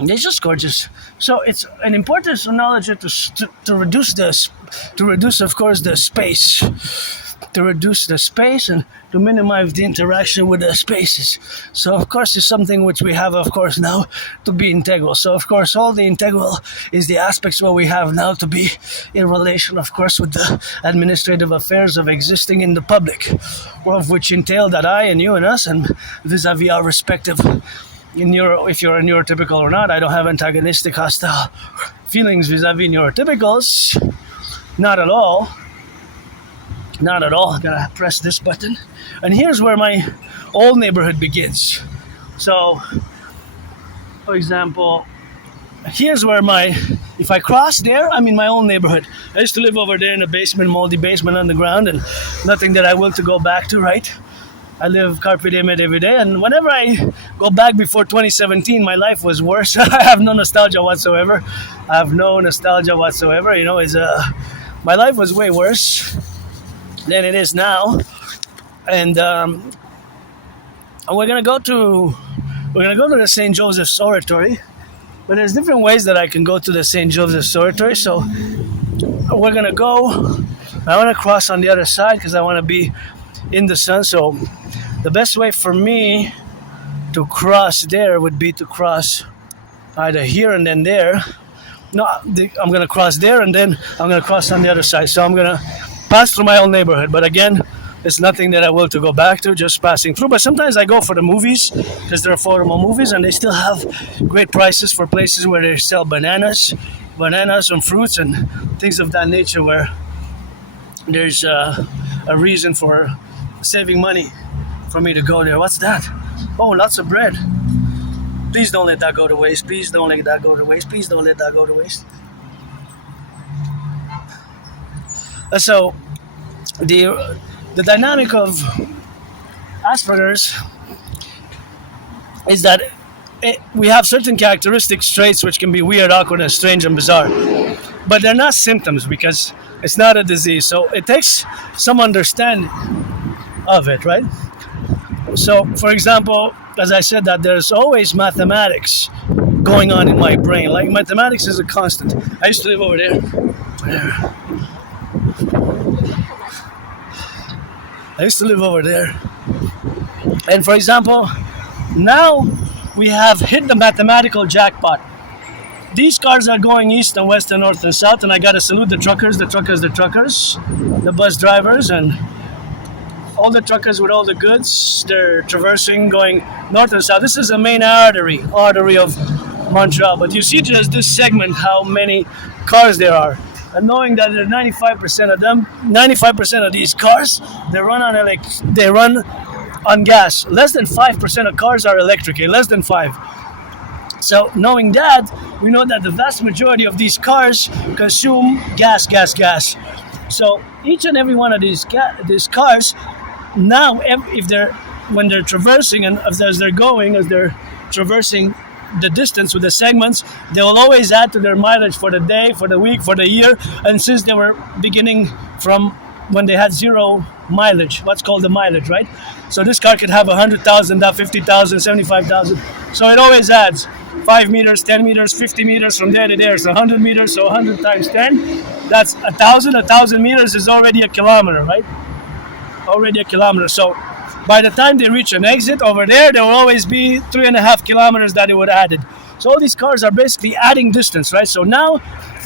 They're just gorgeous. So it's an importance of knowledge to reduce, of course, the space. To reduce the space and to minimize the interaction with the spaces. So of course it's something which we have, of course, now to be integral. So of course all the integral is the aspects what we have now to be in relation, of course, with the administrative affairs of existing in the public, of which entail that I and you and us and vis-a-vis our respective if you're a neurotypical or not. I don't have antagonistic hostile feelings vis-a-vis neurotypicals. Not at all. Not at all. I gotta press this button. And here's where my old neighborhood begins. So, for example, here's where if I cross there, I'm in my own neighborhood. I used to live over there in a basement, moldy basement underground, and nothing that I will to go back to, right? I live carpe diem every day, and whenever I go back before 2017, my life was worse. I have no nostalgia whatsoever. My life was way worse than it is now, and we're gonna go to the St. Joseph's Oratory, but there's different ways that I can go to the St. Joseph's Oratory. So we're gonna go. I want to cross on the other side because I want to be in the sun. So the best way for me to cross there would be to cross either here and then there. No, I'm gonna cross there and then I'm gonna cross on the other side. So I'm gonna pass through my own neighborhood, but again, it's nothing that I will to go back to, just passing through. But sometimes I go for the movies because they're affordable movies, and they still have great prices for places where they sell bananas and fruits and things of that nature, where there's a reason for saving money for me to go there. What's that? Oh, lots of bread. Please don't let that go to waste. Please don't let that go to waste. Please don't let that go to waste. So the dynamic of Asperger's is that we have certain characteristics, traits which can be weird, awkward, and strange and bizarre, but they're not symptoms because it's not a disease. So it takes some understanding of it, right? So, for example, as I said, that there's always mathematics going on in my brain. Like mathematics is a constant. I used to live over there. I used to live over there. And for example, now we have hit the mathematical jackpot. These cars are going east and west and north and south, and I gotta salute the truckers, the bus drivers, and all the truckers with all the goods. They're traversing, going north and south. This is the main artery of Montreal. But you see just this segment, how many cars there are. And knowing that 95% of them, 95% of these cars, they run on gas. Less than 5% of cars are electric, less than 5. So knowing that, we know that the vast majority of these cars consume gas. So each and every one of these cars, now when they're traversing and as they're traversing the distance with the segments, they will always add to their mileage for the day, for the week, for the year. And since they were beginning from when they had zero mileage, what's called the mileage, right? So this car could have 100,000, 50,000, 75,000. So it always adds 5 meters, 10 meters, 50 meters from there to there. So 100 meters, so 100 times 10, that's 1,000. 1,000 meters is already a kilometer, right? Already a kilometer. So by the time they reach an exit over there will always be 3.5 kilometers that it would added. So all these cars are basically adding distance, right? So now,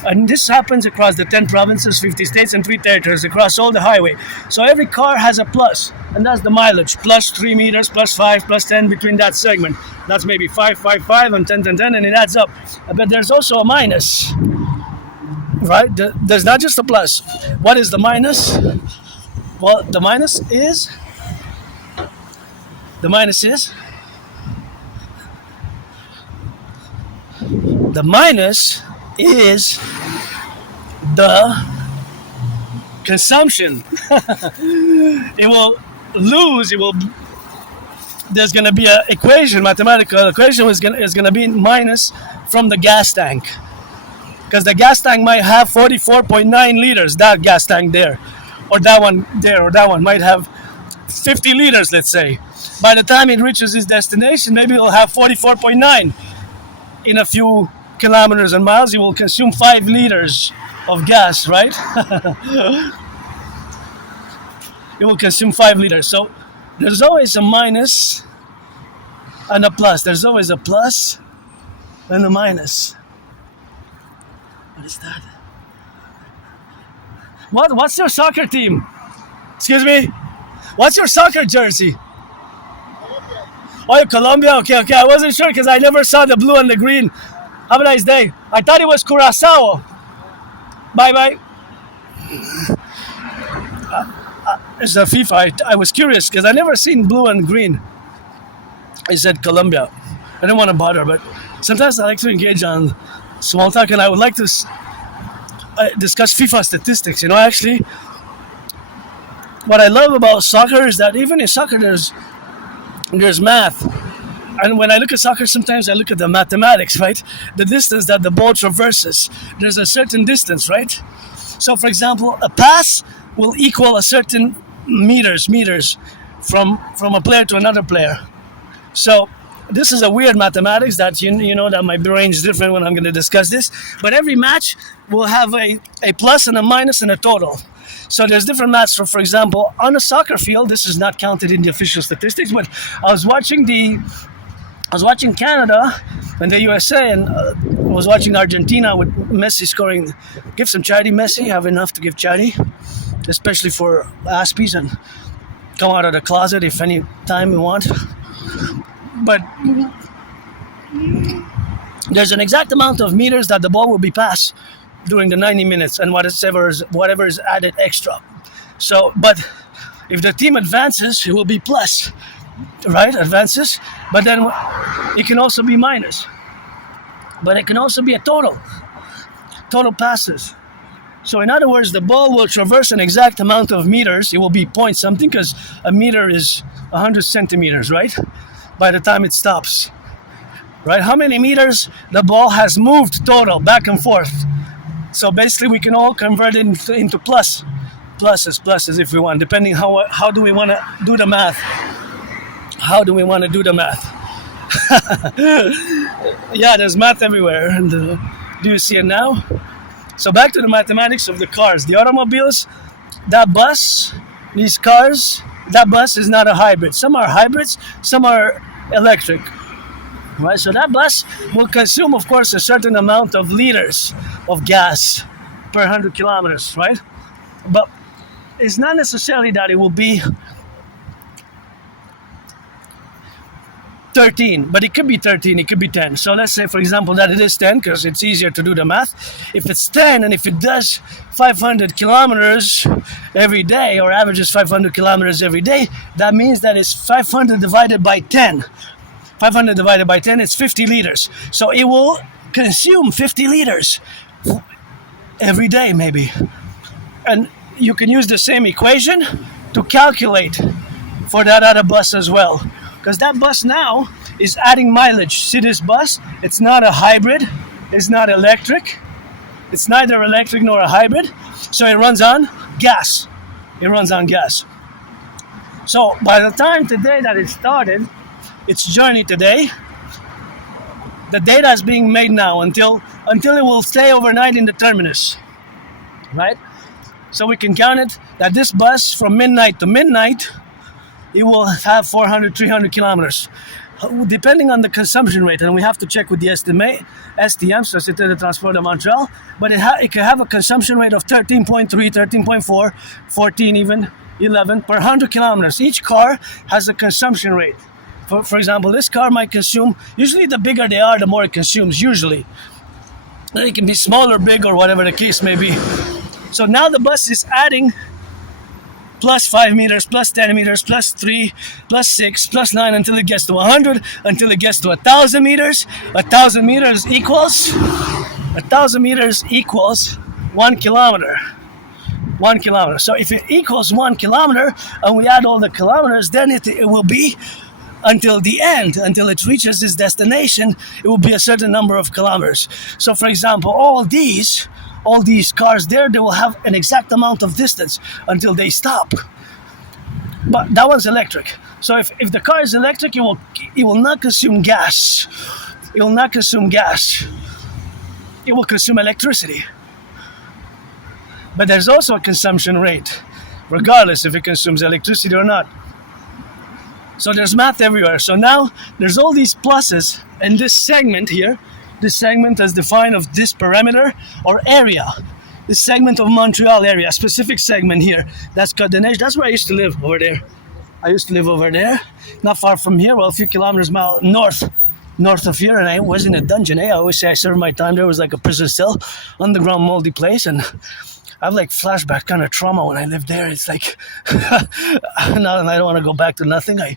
and this happens across the 10 provinces, 50 states, and 3 territories, across all the highway. So every car has a plus, and that's the mileage. Plus 3 meters, plus 5, plus 10 between that segment. That's maybe 5, 5, 5, and 10, 10, 10, and it adds up. But there's also a minus, right? There's not just a plus. What is the minus? Well, the minus is the minus is the consumption. There's going to be an equation, mathematical equation is going to be minus from the gas tank. Because the gas tank might have 44.9 liters, that gas tank there. Or that one there, or that one might have 50 liters, let's say. By the time it reaches its destination, maybe it'll have 44.9. In a few kilometers and miles, it will consume 5 liters of gas, right? It will consume 5 liters. So there's always a minus and a plus. There's always a plus and a minus. What is that? What's your soccer team? Excuse me? What's your soccer jersey? Oh, Colombia? Okay. I wasn't sure because I never saw the blue and the green. Have a nice day. I thought it was Curacao. Bye. It's a FIFA. I was curious because I never seen blue and green. I said Colombia. I didn't want to bother, but sometimes I like to engage on small talk, and I would like to discuss FIFA statistics. You know, actually, what I love about soccer is that even in soccer there's math. And when I look at soccer, sometimes I look at the mathematics, right? The distance that the ball traverses. There's a certain distance, right? So, for example, a pass will equal a certain meters from a player to another player. So, this is a weird mathematics that you know that my brain is different when I'm going to discuss this. But every match will have a plus and a minus and a total. So there's different maths. So, for example, on a soccer field, this is not counted in the official statistics, but I was watching Canada and the USA, and was watching Argentina with Messi scoring. Give some charity, Messi. Have enough to give charity, especially for Aspies, and come out of the closet if any time you want. But there's an exact amount of meters that the ball will be passed during the 90 minutes, and whatever is added extra. So, but if the team advances, it will be plus, right? Advances, but then it can also be minus. But it can also be a total passes. So in other words, the ball will traverse an exact amount of meters. It will be point something, because a meter is 100 centimeters, right? By the time it stops. right? How many meters the ball has moved total back and forth. So basically, we can all convert it into pluses if we want, depending how do we want to do the math. How do we want to do the math? Yeah, there's math everywhere. And do you see it now? So back to the mathematics of the cars, the automobiles, that bus, these cars, that bus is not a hybrid. Some are hybrids, some are electric. Right, so that bus will consume, of course, a certain amount of liters of gas per 100 kilometers, right? But it's not necessarily that it will be 13, but it could be 13, it could be 10. So let's say, for example, that it is 10 because it's easier to do the math. If it's 10 and if it does 500 kilometers every day or averages 500 kilometers every day, that means that it's 500 divided by 10. 500 divided by 10 is 50 liters. So it will consume 50 liters every day, maybe. And you can use the same equation to calculate for that other bus as well. Because that bus now is adding mileage. See this bus? It's not a hybrid. It's not electric. It's neither electric nor a hybrid. So it runs on gas. It runs on gas. So by the time today that it started, its journey today, the data is being made now until it will stay overnight in the terminus, right? So we can count it that this bus from midnight to midnight, it will have 400, 300 kilometers, depending on the consumption rate. And we have to check with the STM, Société de Transport de Montréal, but it can have a consumption rate of 13.3, 13.4, 14 even, 11 per 100 kilometers. Each car has a consumption rate. For example, this car might consume, usually the bigger they are, the more it consumes, usually. It can be small or big or whatever the case may be. So now the bus is adding plus 5 meters, plus 10 meters, plus 3, plus 6, plus 9 until it gets to 100, until it gets to 1,000 meters. 1,000 meters equals 1 kilometer. 1 kilometer. So if it equals 1 kilometer and we add all the kilometers, then it will be until the end, until it reaches its destination, it will be a certain number of kilometers. So for example, all these cars there, they will have an exact amount of distance until they stop. But that one's electric. So if the car is electric, it will not consume gas. It will not consume gas. It will consume electricity. But there's also a consumption rate, regardless if it consumes electricity or not. So there's math everywhere. So now there's all these pluses in this segment here. This segment is defined of this perimeter or area. This segment of Montreal area, specific segment here. That's N.A.C.W.P. That's where I used to live, over there. I used to live over there, not far from here, well, a few kilometers north of here, and I was in a dungeon. I always say I served my time there. It was like a prison cell, underground moldy place, and I have like flashback kind of trauma when I lived there. It's like, I don't want to go back to nothing. I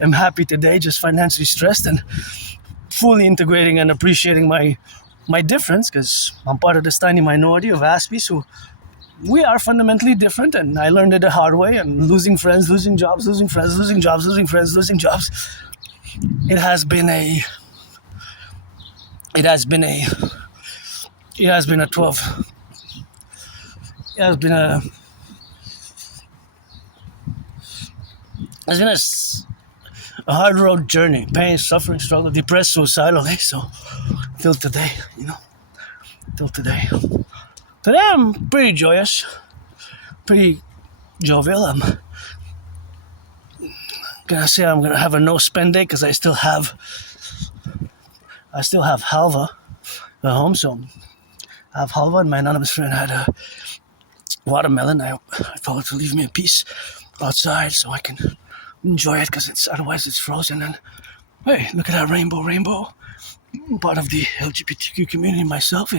am happy today, just financially stressed and fully integrating and appreciating my difference, because I'm part of this tiny minority of Aspies who we are fundamentally different, and I learned it the hard way, and losing friends, losing jobs, losing friends, losing jobs, losing friends, losing jobs. It has been a 12. It has been a hard road journey, pain, suffering, struggle, depressed, suicidal. So till today, till today. Today I'm pretty joyous, pretty jovial. I'm gonna say I'm gonna have a no spend day because I still have halva at home. So I have halva, and my anonymous friend had a watermelon. I told her to leave me a piece outside so I can enjoy it, because otherwise it's frozen. And hey, look at that rainbow. I'm part of the LGBTQ community myself,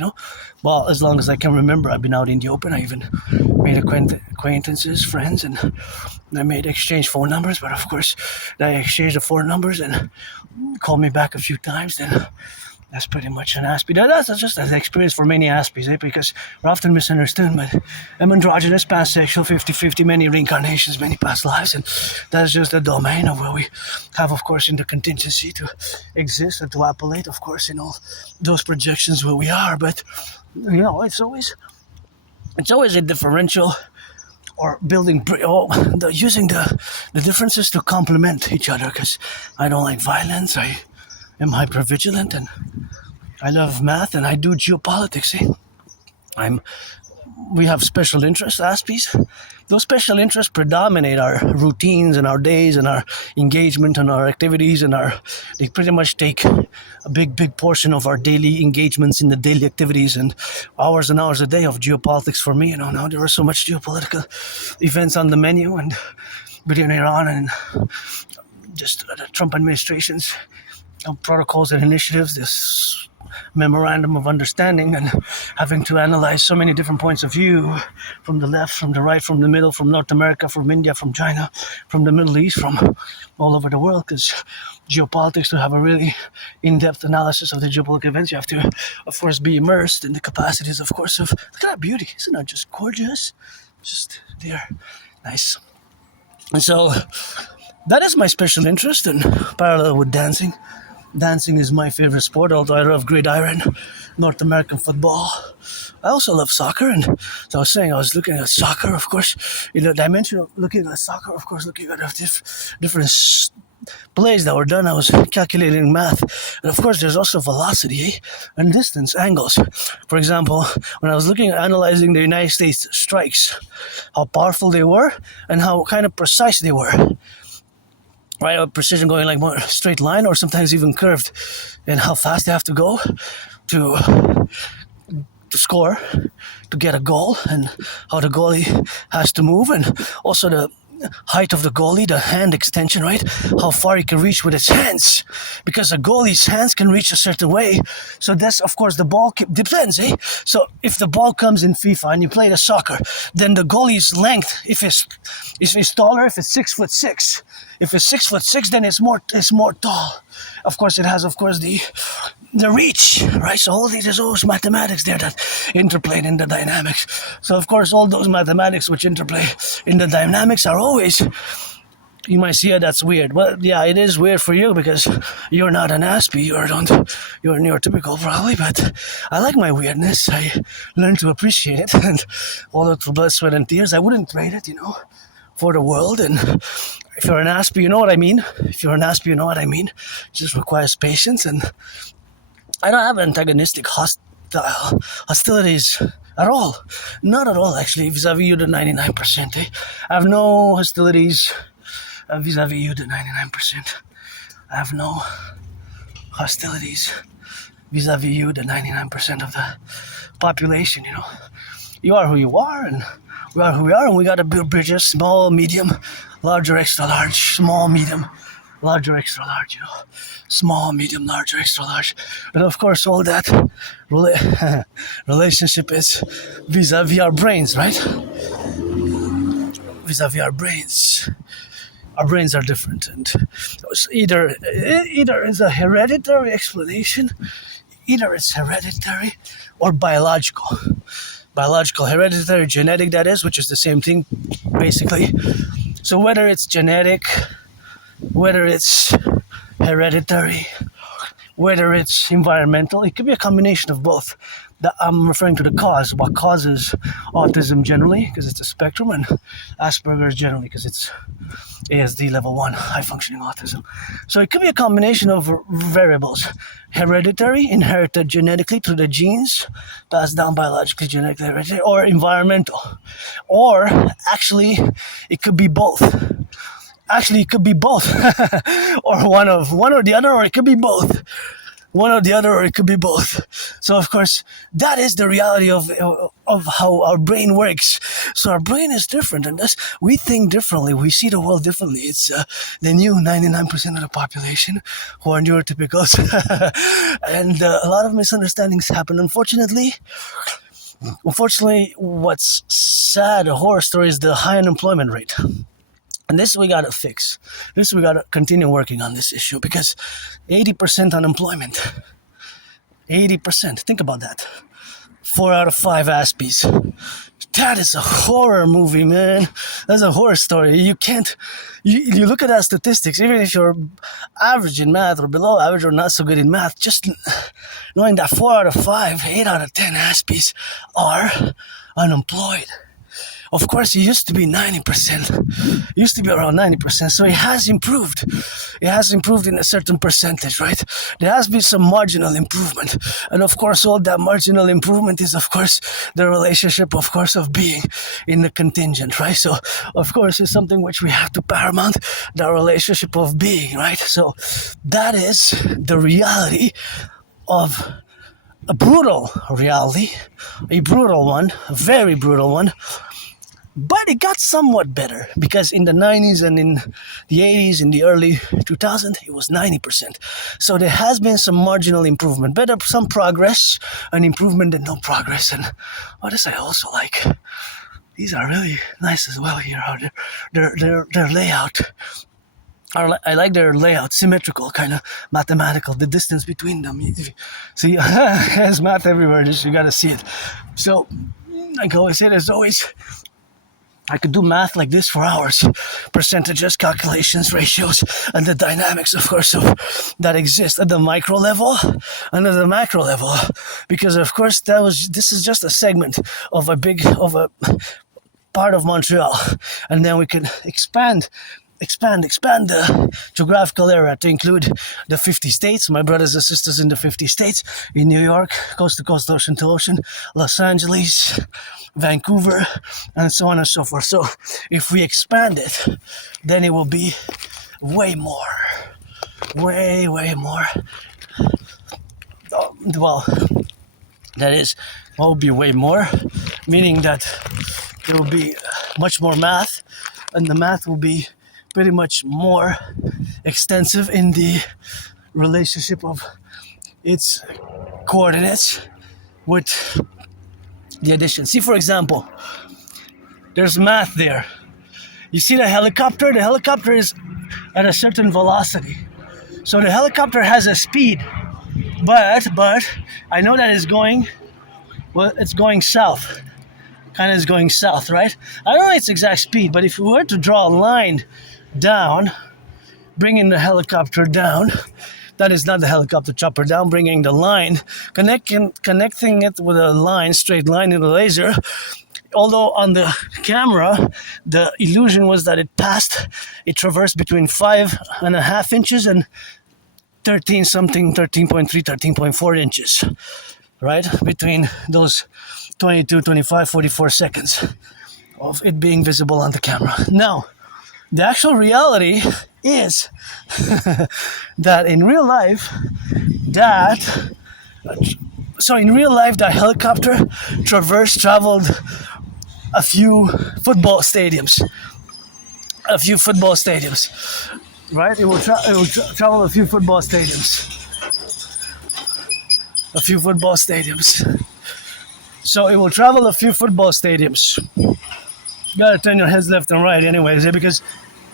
Well, as long as I can remember, I've been out in the open. I even made acquaintances, friends, and I made exchange phone numbers. But of course, I exchanged the phone numbers and called me back a few times. Then That's pretty much an Aspie. That's just an experience for many Aspies, because we're often misunderstood. But I'm androgynous, pansexual, 50-50, many reincarnations, many past lives, and that's just the domain of where we have, of course, in the contingency to exist or to appellate, of course, in all those projections where we are. But it's always a differential or building using the differences to complement each other. Because I don't like violence. I am hypervigilant and I love math and I do geopolitics. I'm we have special interests, Aspies. Those special interests predominate our routines and our days and our engagement and our activities they pretty much take a big portion of our daily engagements in the daily activities and hours a day of geopolitics for me. Now there are so much geopolitical events on the menu and between Iran and just the Trump administration's protocols and initiatives, this memorandum of understanding, and having to analyze so many different points of view from the left, from the right, from the middle, from North America, from India, from China, from the Middle East, from all over the world. Because geopolitics, to have a really in-depth analysis of the geopolitical events, you have to, of course, be immersed in the capacities, of course, of look at that beauty. Isn't that just gorgeous? Just there, nice. And so that is my special interest, and parallel with dancing. Dancing is my favorite sport, although I love gridiron, North American football. I also love soccer, and so I was saying I was looking at soccer, of course, in the dimension of looking at soccer, of course, looking at different plays that were done. I was calculating math, and of course, there's also velocity and distance angles. For example, when I was analyzing the United States strikes, how powerful they were and how kind of precise they were. Right, a precision going like more straight line or sometimes even curved, and how fast they have to go to score, to get a goal, and how the goalie has to move, and also the height of the goalie, the hand extension, right? How far he can reach with his hands, because a goalie's hands can reach a certain way. So that's, of course, the ball depends, So if the ball comes in FIFA and you play the soccer, then the goalie's length, if it's taller, if it's 6'6", if it's 6'6", then it's more tall. Of course, it has, of course, the reach, right? So there's always mathematics there that interplay in the dynamics. So, of course, all those mathematics which interplay in the dynamics are always, you might see that's weird. Well, yeah, it is weird for you because you're not an Aspie, you're neurotypical probably, but I like my weirdness. I learned to appreciate it, and although through blood, sweat, and tears, I wouldn't trade it, for the world. And if you're an Aspie, you know what I mean. It just requires patience, and I don't have antagonistic hostilities at all. Not at all, actually, vis-a-vis you, the 99%. I have no hostilities vis-a-vis you, the 99%. I have no hostilities vis-a-vis you, the 99% of the population, You are who you are, and we are who we are, and we got to build bridges, small, medium, larger, extra large, small, medium, larger, extra large, small, medium, larger, extra large. But of course, all that relationship is vis-a-vis our brains, right? Vis-a-vis our brains. Our brains are different, and either it's a hereditary explanation, either it's hereditary or biological. Biological, hereditary, genetic, that is, which is the same thing, basically. So whether it's genetic, whether it's hereditary, whether it's environmental, it could be a combination of both. I'm referring to the cause, what causes autism generally, because it's a spectrum, and Asperger's generally, because it's ASD level 1, high-functioning autism. So it could be a combination of variables. Hereditary, inherited genetically through the genes, passed down biologically, genetically, hereditary, or environmental. Or, actually, it could be both. Or one or the other, or it could be both. One or the other, or it could be both. So, of course, that is the reality of how our brain works. So our brain is different, and thus we think differently. We see the world differently. It's the new 99% of the population who are neurotypicals. And a lot of misunderstandings happen. Unfortunately, what's sad, a horror story, is the high unemployment rate. And this we gotta fix. We gotta continue working on this issue, because 80% unemployment. 80%. Think about that. 4 out of 5 Aspies. That is a horror movie, man. That's a horror story. You can't. You look at that statistics, even if you're average in math or below average or not so good in math, just knowing that 4 out of 5, 8 out of 10 Aspies are unemployed. Of course, it used to be 90%. It used to be around 90%, so it has improved. It has improved in a certain percentage, right? There has been some marginal improvement. And of course, all that marginal improvement is, of course, the relationship, of course, of being in the contingent, right? So, of course, it's something which we have to paramount, the relationship of being, right? So, that is the reality of a brutal reality, a brutal one, a very brutal one. But it got somewhat better because in the 90s and in the 80s, in the early 2000s, it was 90%. So there has been some marginal improvement, better some progress, an improvement than no progress. And what does I also like? These are really nice as well here. Their layout. I like their layout, symmetrical, kind of mathematical. The distance between them. See, there's math everywhere. Just you gotta see it. So, like I always say, there's always. I could do math like this for hours. Percentages, calculations, ratios, and the dynamics, of course, that exist at the micro level and at the macro level. Because, of course, this is just a segment of a part of Montreal. And then we can expand the geographical area to include the 50 states, my brothers and sisters in the 50 states, in New York, coast to coast, ocean to ocean, Los Angeles, Vancouver, and so on and so forth. So if we expand it, then it will be way more. Way more. Well, that is, what will be way more? Meaning that there will be much more math, and the math will be pretty much more extensive in the relationship of its coordinates with the addition. See, for example, there's math there. You see the helicopter? The helicopter is at a certain velocity. So the helicopter has a speed, but I know that it's going south. Kind of is going south, right? I don't know its exact speed, but if we were to draw a line down, bringing the helicopter down, that is not the helicopter chopper down, bringing the line, connecting it with a line, straight line in the laser. Although on the camera, the illusion was that it traversed between 5.5 inches and 13.3, 13.4 inches, right? Between those 22, 25, 44 seconds of it being visible on the camera. Now, the actual reality is that in real life, that helicopter traveled a few football stadiums. Right? It will travel a few football stadiums. So it will travel a few football stadiums. You gotta turn your heads left and right anyways, because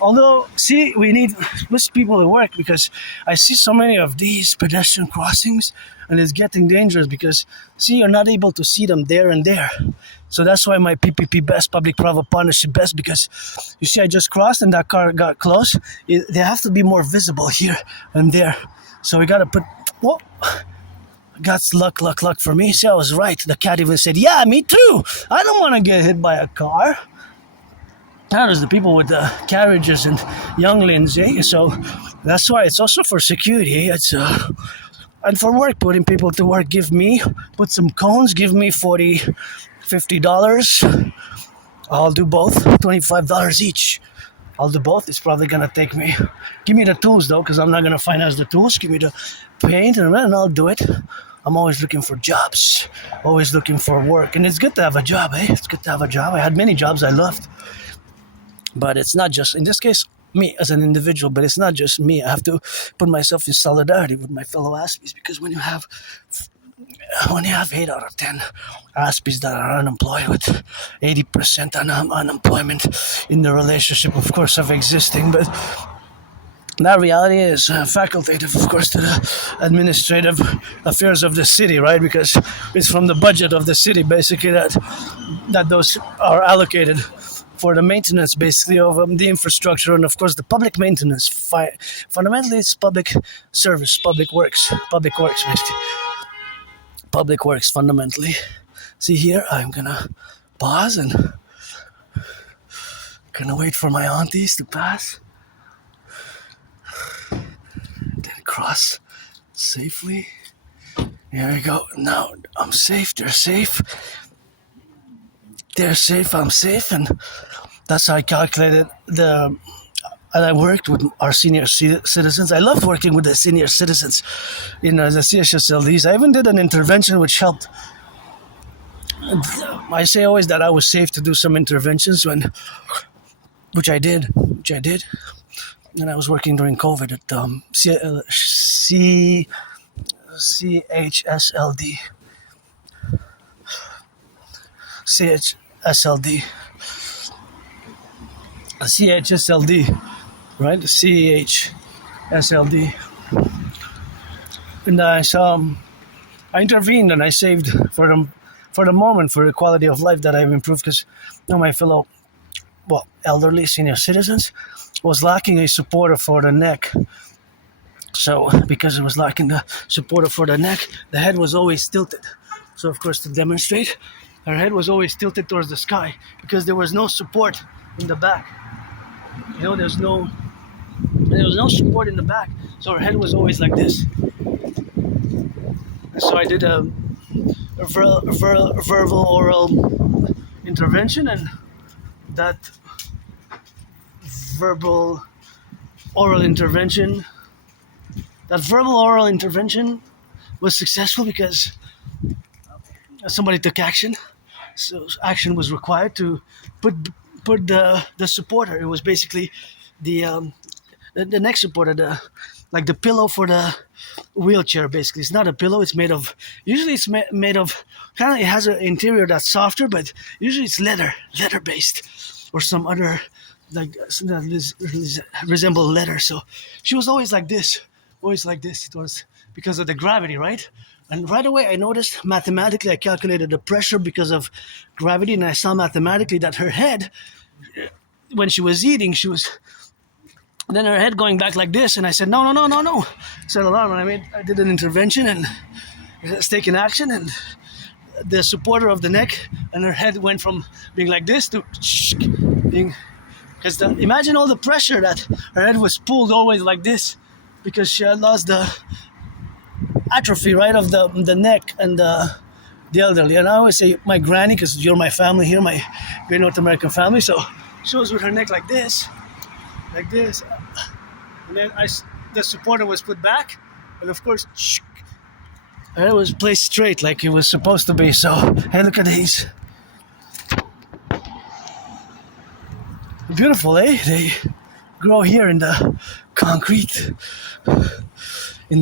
although, see, we need push people to work, because I see so many of these pedestrian crossings and it's getting dangerous because, see, you're not able to see them there and there. So that's why my PPP best, public-private partnership best, because you see I just crossed and that car got close. They have to be more visible here and there. So we gotta put, whoa. God's luck for me. See, I was right. The cat even said, yeah, me too. I don't want to get hit by a car. That is the people with the carriages and younglings, eh? So that's why it's also for security. It's and for work, putting people to work. Put some cones, give me $40, $50. I'll do both, $25 each. I'll do both. It's probably gonna take me. Give me the tools though, because I'm not gonna finance the tools. Give me the paint and I'll do it. I'm always looking for jobs, always looking for work, and it's good to have a job, eh? It's good to have a job. I had many jobs I loved, but it's not just, in this case, me as an individual, but it's not just me. I have to put myself in solidarity with my fellow Aspies, because when you have 8 out of 10 Aspies that are unemployed, with 80% unemployment in the relationship, of course, of existing, but That reality is facultative, of course, to the administrative affairs of the city, right? Because it's from the budget of the city, basically, that those are allocated for the maintenance, basically, of the infrastructure and, of course, the public maintenance. Fundamentally, it's public service, public works, basically, public works, fundamentally. See here, I'm gonna pause and gonna wait for my aunties to pass, then cross safely. Here we go. Now I'm safe. They're safe. They're safe. I'm safe, and that's how I calculated the. And I worked with our senior citizens. I loved working with the senior citizens in the CHSLDs. I even did an intervention which helped. I say always that I was safe to do some interventions which I did, and I was working during COVID at CHSLD, CHSLD, CHSLD, right? CHSLD, and I intervened and I saved for them for the moment for the quality of life that I've improved because my fellow elderly senior citizens was lacking a supporter for the neck. So because it was lacking the supporter for the neck, the head was always tilted. So of course to demonstrate, her head was always tilted towards the sky because there was no support in the back. There was no support in the back. So her head was always like this. So I did a verbal oral intervention, and that verbal oral intervention was successful because somebody took action. So action was required to put the supporter. It was basically the neck supporter, the pillow for the wheelchair. Basically, it's not a pillow. It's made of. Usually, it's made of kind of. It has an interior that's softer, but usually it's leather based, or some other resemble leather. So she was always like this. It was because of the gravity, right? And right away I noticed mathematically, I calculated the pressure because of gravity, and I saw mathematically that her head, when she was eating, then her head going back like this, and I said, no. I said alarm, and I did an intervention, and it's taken action, and the supporter of the neck and her head went from being like this to being, because imagine all the pressure that her head was pulled always like this, because she had lost the atrophy, right, of the neck and the elderly. And I always say my granny, because you're my family here, my great North American family, so she was with her neck like this, and then the supporter was put back, and of course it was placed straight like it was supposed to be. So hey, look at these, beautiful, eh? They grow here in the concrete, right? In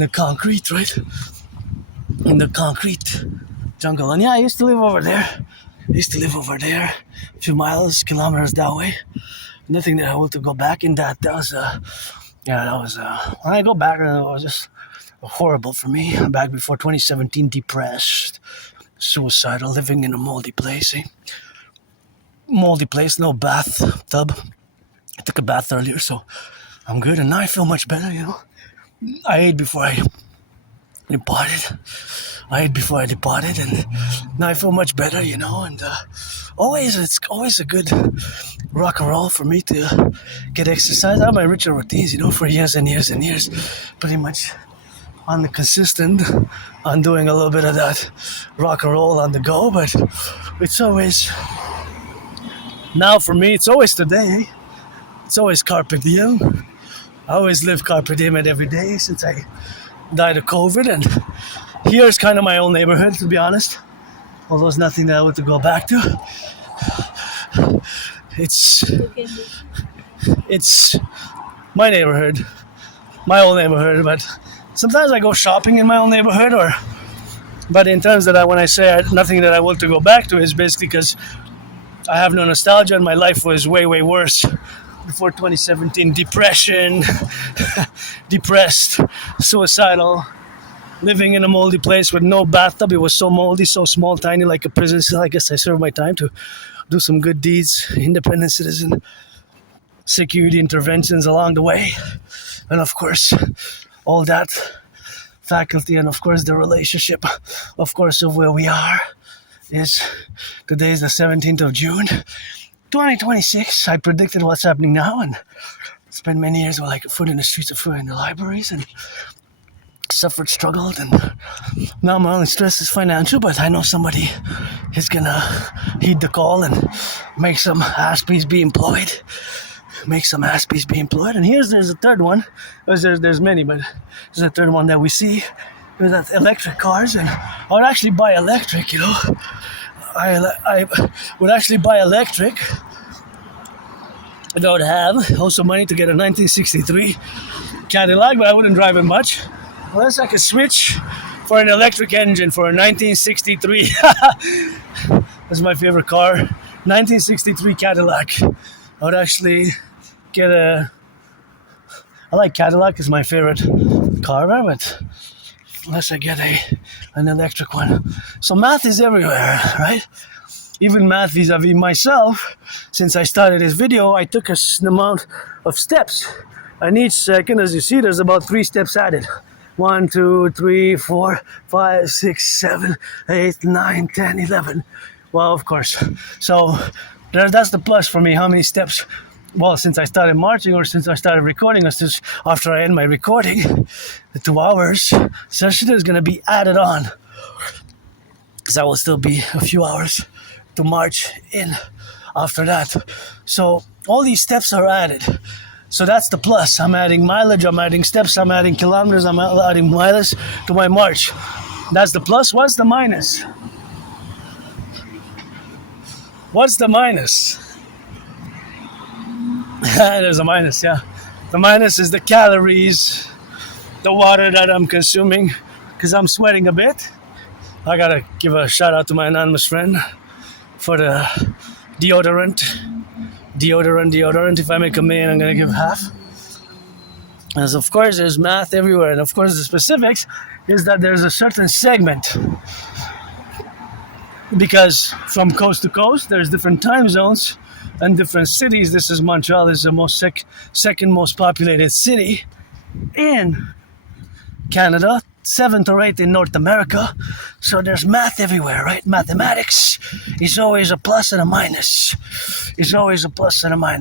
the concrete jungle. And yeah, I used to live over there. A few kilometers that way. Nothing that I want to go back in that. That was when I go back, it was just horrible for me. Back before 2017, depressed, suicidal, living in a moldy place, eh? Moldy place, no bathtub. I took a bath earlier, so I'm good, and now I feel much better, I ate before I departed. And now I feel much better, and it's always a good rock and roll for me to get exercise. I have my ritual routines, for years and years and years, pretty much on the consistent, on doing a little bit of that rock and roll on the go, but it's always, now for me, it's always today, eh? It's always carpe diem. I always live carpe diem every day since I died of COVID, and here's kind of my old neighborhood, to be honest. Although it's nothing that I want to go back to. It's my neighborhood, my old neighborhood, but sometimes I go shopping in my own neighborhood, but in terms that when I say nothing that I want to go back to, is basically because I have no nostalgia and my life was way, way worse before 2017, depression, depressed, suicidal, living in a moldy place with no bathtub. It was so moldy, so small, tiny, like a prison cell. I guess I served my time to do some good deeds, independent citizen, security interventions along the way. And of course, all that faculty, and of course the relationship, of course, of where we are is today is the 17th of June 2026. I predicted what's happening now, and spent many years with like foot in the streets, of foot in the libraries, and suffered, struggled, and now my only stress is financial, but I know somebody is gonna heed the call and make some Aspies be employed. And there's a third one. There's many, but there's a third one that we see. There's that electric cars, and I would actually buy electric, you know. I would actually buy electric. I would have also money to get a 1963 Cadillac, but I wouldn't drive it much. Unless I could switch for an electric engine for a 1963. That's my favorite car. 1963 Cadillac. I would actually get I like Cadillac, is my favorite car, but unless I get an electric one. So math is everywhere, right? Even math vis-a-vis myself. Since I started this video, I took an amount of steps. And each second, as you see, there's about 3 steps added. 1, 2, 3, 4, 5, 6, 7, 8, 9, 10, 11. Well, of course. So that's the plus for me. How many steps? Well, since I started marching, or since I started recording, or since after I end my recording, the 2 hours session is going to be added on. Because that will still be a few hours to march in after that. So all these steps are added. So that's the plus. I'm adding mileage, I'm adding steps, I'm adding kilometers, I'm adding miles to my march. That's the plus. What's the minus? There's a minus, yeah. The minus is the calories, the water that I'm consuming, because I'm sweating a bit. I gotta give a shout out to my anonymous friend for the deodorant. If I make $1 million, I'm gonna give half. As of course, there's math everywhere, and of course, the specifics is that there's a certain segment, because from coast to coast, there's different time zones and different cities. This is Montreal. This is the second most populated city in Canada, 7th or 8th in North America. So there's math everywhere, right? Mathematics is always a plus and a minus.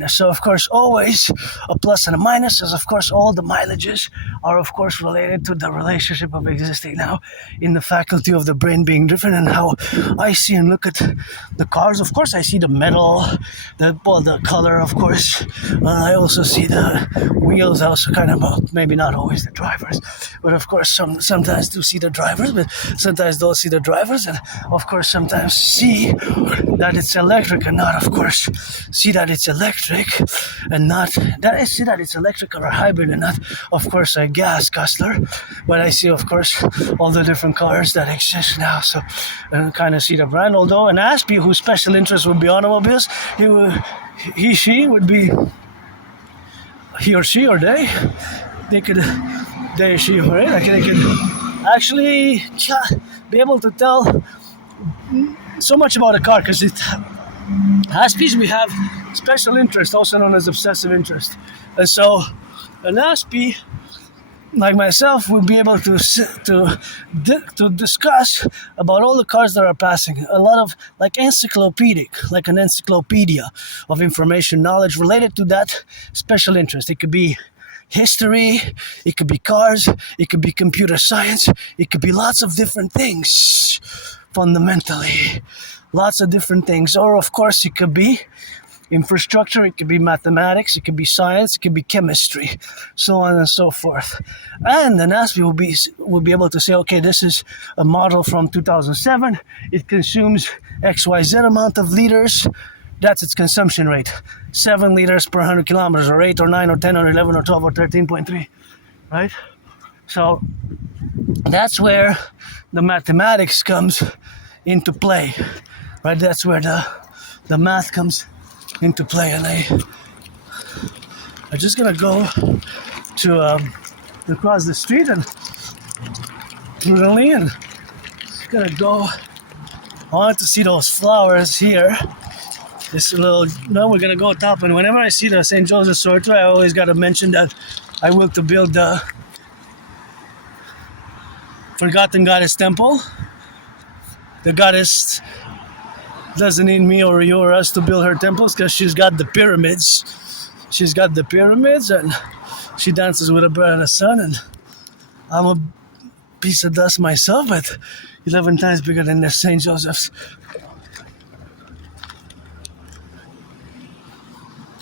So of course, always a plus and a minus, as of course all the mileages are of course related to the relationship of existing now in the faculty of the brain being different, and how I see and look at the cars. Of course, I see the metal, the color, of course. I also see the wheels. I also kind of, maybe not always the drivers, but of course sometimes do see the drivers, but sometimes don't see the drivers, and of course sometimes see that it's electric and not, of course, see that it's electric and not that I see that it's electric or a hybrid and not, of course, a gas guzzler. But I see, of course, all the different cars that exist now. So I kind of see the brand. Although an Aspie whose special interest would be automobiles, he or she or they could actually be able to tell so much about a car, because it Aspies, we have special interest, also known as obsessive interest. And so an Aspie, like myself, would be able to discuss about all the cars that are passing. A lot of like encyclopedic, like an encyclopedia of information, knowledge related to that special interest. It could be history, it could be cars, it could be computer science, it could be lots of different things, fundamentally. Lots of different things. Or of course it could be infrastructure, it could be mathematics, it could be science, it could be chemistry, so on and so forth. And an Aspie will be able to say, okay, this is a model from 2007, it consumes XYZ amount of liters, that's its consumption rate, 7 liters per 100 kilometers, or 8 or 9 or 10 or 11 or 12 or 13.3, right? So that's where the mathematics comes into play, right? That's where the math comes into play. And I'm just gonna go to across the street and really and gonna go. I wanted to see those flowers here. This little. No, we're gonna go top, and whenever I see the St. Joseph's Sorter, I always gotta mention that I will to build the Forgotten Goddess Temple. The goddess doesn't need me or you or us to build her temples because she's got the pyramids. She's got the pyramids and she dances with a brother and a son, and I'm a piece of dust myself, but 11 times bigger than the St. Joseph's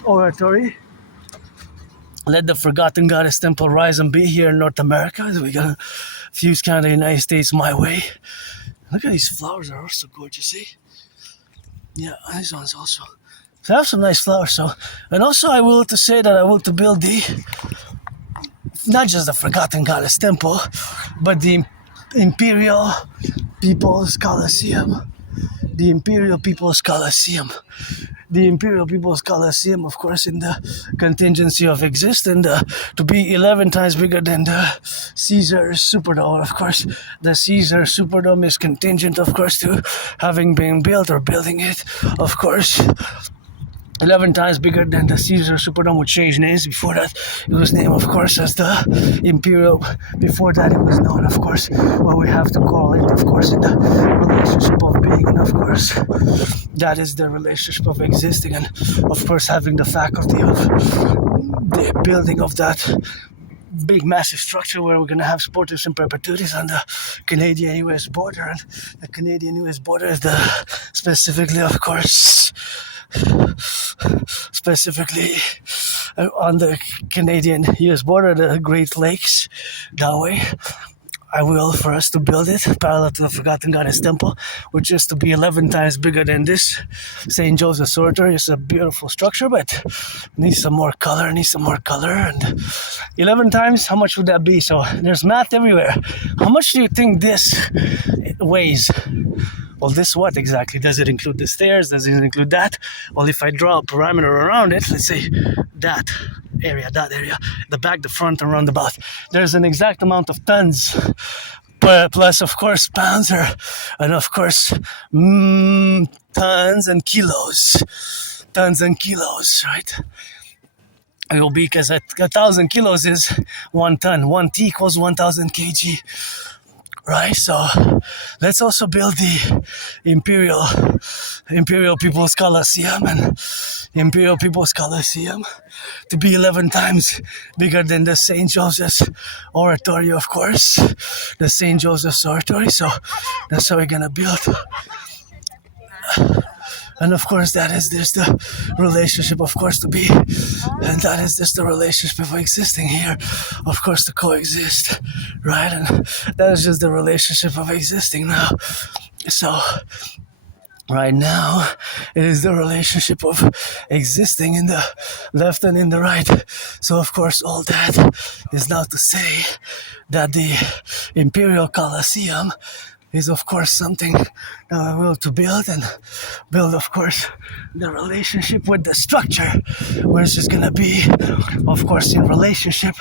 Oratory. Let the Forgotten Goddess Temple rise and be here in North America as we gotta fuse kind of the United States my way. Look at these flowers, are also gorgeous, see? Yeah, these ones also. So I have some nice flowers, so. And also I will to say that I will to build not just the Forgotten Goddess Temple, but the Imperial People's Coliseum. The Imperial People's Coliseum. The Imperial People's Coliseum, of course, in the contingency of exist, and to be 11 times bigger than the Caesar Superdome. Of course, the Caesar Superdome is contingent, of course, to having been built or building it. Of course, 11 times bigger than the Caesar Superdome, would change names. Before that, it was named, of course, as the Imperial. Before that, it was known, of course, what we have to call it, of course, in the relationship of being, and of course, that is the relationship of existing, and of course, having the faculty of the building of that big massive structure where we're going to have sportives and perpetuities on the Canadian-US border, and the Canadian-US border is the specifically, of course, on the Canadian-US border, the Great Lakes, that way. I will for us to build it parallel to the Forgotten Goddess Temple, which is to be 11 times bigger than this St. Joseph's Oratory. It's a beautiful structure, but needs some more color, and 11 times, how much would that be? So there's math everywhere. How much do you think this weighs? Well, this what exactly? Does it include the stairs? Does it include that? Well, if I draw a parameter around it, let's say that area, the back, the front, and roundabout, there's an exact amount of tons, plus, of course, pounds, and of course, tons and kilos, right? It will be because 1,000 kilos is 1 ton. 1 T equals 1,000 kg. Right, so let's also build the Imperial People's Coliseum, and Imperial People's Coliseum to be 11 times bigger than the St. Joseph's Oratory, of course, the St. Joseph's Oratory. So that's how we're gonna build. And of course, that is just the relationship, of course, to be, and that is just the relationship of existing here, of course, to coexist, right? And that is just the relationship of existing now. So, right now, it is the relationship of existing in the left and in the right. So, of course, all that is now to say that the Imperial Coliseum is, of course, something that I will to build, and build, of course, the relationship with the structure, where it's just gonna be, of course, in relationship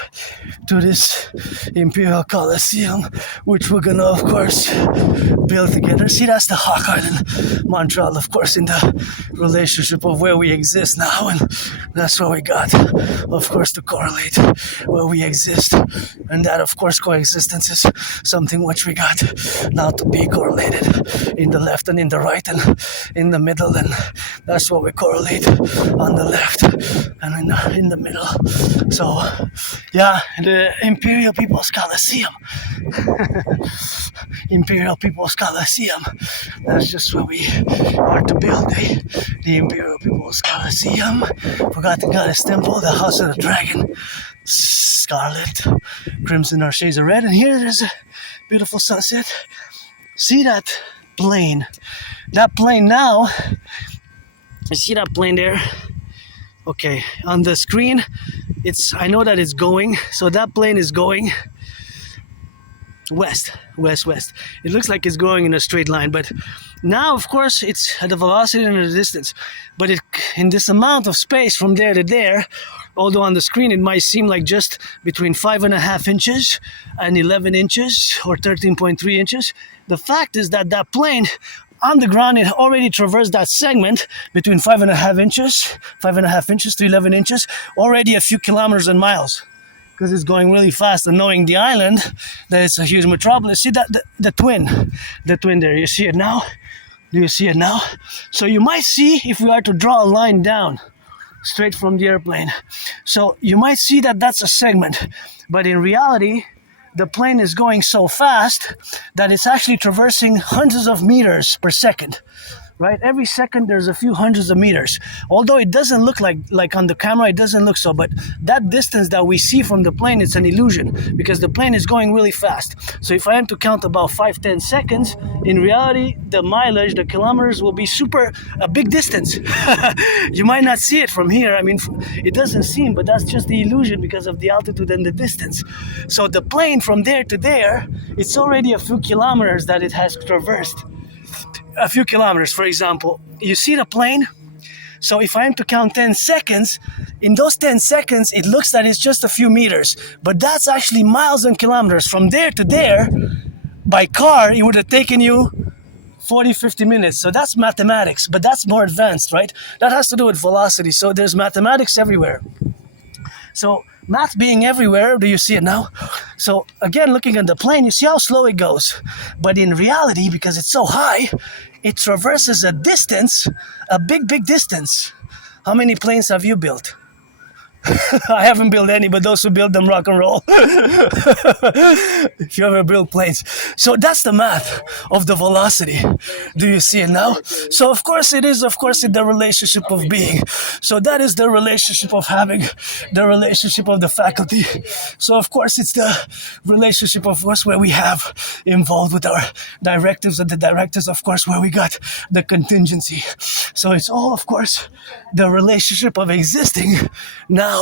to this Imperial Coliseum, which we're gonna, of course, build together. See, that's the Hawk Island, Montreal, of course, in the relationship of where we exist now, and that's what we got, of course, to correlate where we exist, and that, of course, coexistence is something which we got now to be correlated in the left and in the right and in the middle, and that's what we correlate on the left and in the middle. So yeah, the Imperial People's Coliseum. Imperial People's Coliseum, that's just what we are to build, the Imperial People's Coliseum. Forgotten Goddess Temple, the House of the Dragon, scarlet, crimson or shades of red, and here there's a beautiful sunset. See that plane? That plane now, you see that plane there? Okay, on the screen, I know that it's going, so that plane is going west. It looks like it's going in a straight line, but now, of course, it's at a velocity and a distance. But in this amount of space from there to there, Although on the screen it might seem like just between 5.5 inches and 11 inches or 13.3 inches. The fact is that that plane on the ground, it already traversed that segment between 5.5 inches to 11 inches, already a few kilometers and miles, because it's going really fast. And knowing the island, that it's a huge metropolis. See that the twin there. You see it now? Do you see it now? So you might see, if we are to draw a line down straight from the airplane, so you might see that that's a segment, but in reality, the plane is going so fast that it's actually traversing hundreds of meters per second, right? Every second there's a few hundreds of meters. Although it doesn't look like on the camera, it doesn't look so, but that distance that we see from the plane, it's an illusion because the plane is going really fast. So if I am to count about 5-10 seconds, in reality, the mileage, the kilometers will be a big distance. You might not see it from here. I mean, it doesn't seem, but that's just the illusion because of the altitude and the distance. So the plane from there to there, it's already a few kilometers that it has traversed. A few kilometers, for example. You see the plane? So if I am to count 10 seconds, in those 10 seconds, it looks that it's just a few meters. But that's actually miles and kilometers. From there to there, by car, it would have taken you 40-50 minutes. So that's mathematics, but that's more advanced, right? That has to do with velocity. So there's mathematics everywhere. So math being everywhere, do you see it now? So again, looking at the plane, you see how slow it goes. But in reality, because it's so high, it traverses a distance, a big, big distance. How many planes have you built? I haven't built any, but those who build them rock and roll. If you ever build planes. So that's the math of the velocity. Do you see it now? So of course it is, the relationship of being. So that is the relationship of having, the relationship of the faculty. So of course it's the relationship, of course, where we have involved with our directives, and the directives, of course, where we got the contingency. So it's all, of course, the relationship of existing now.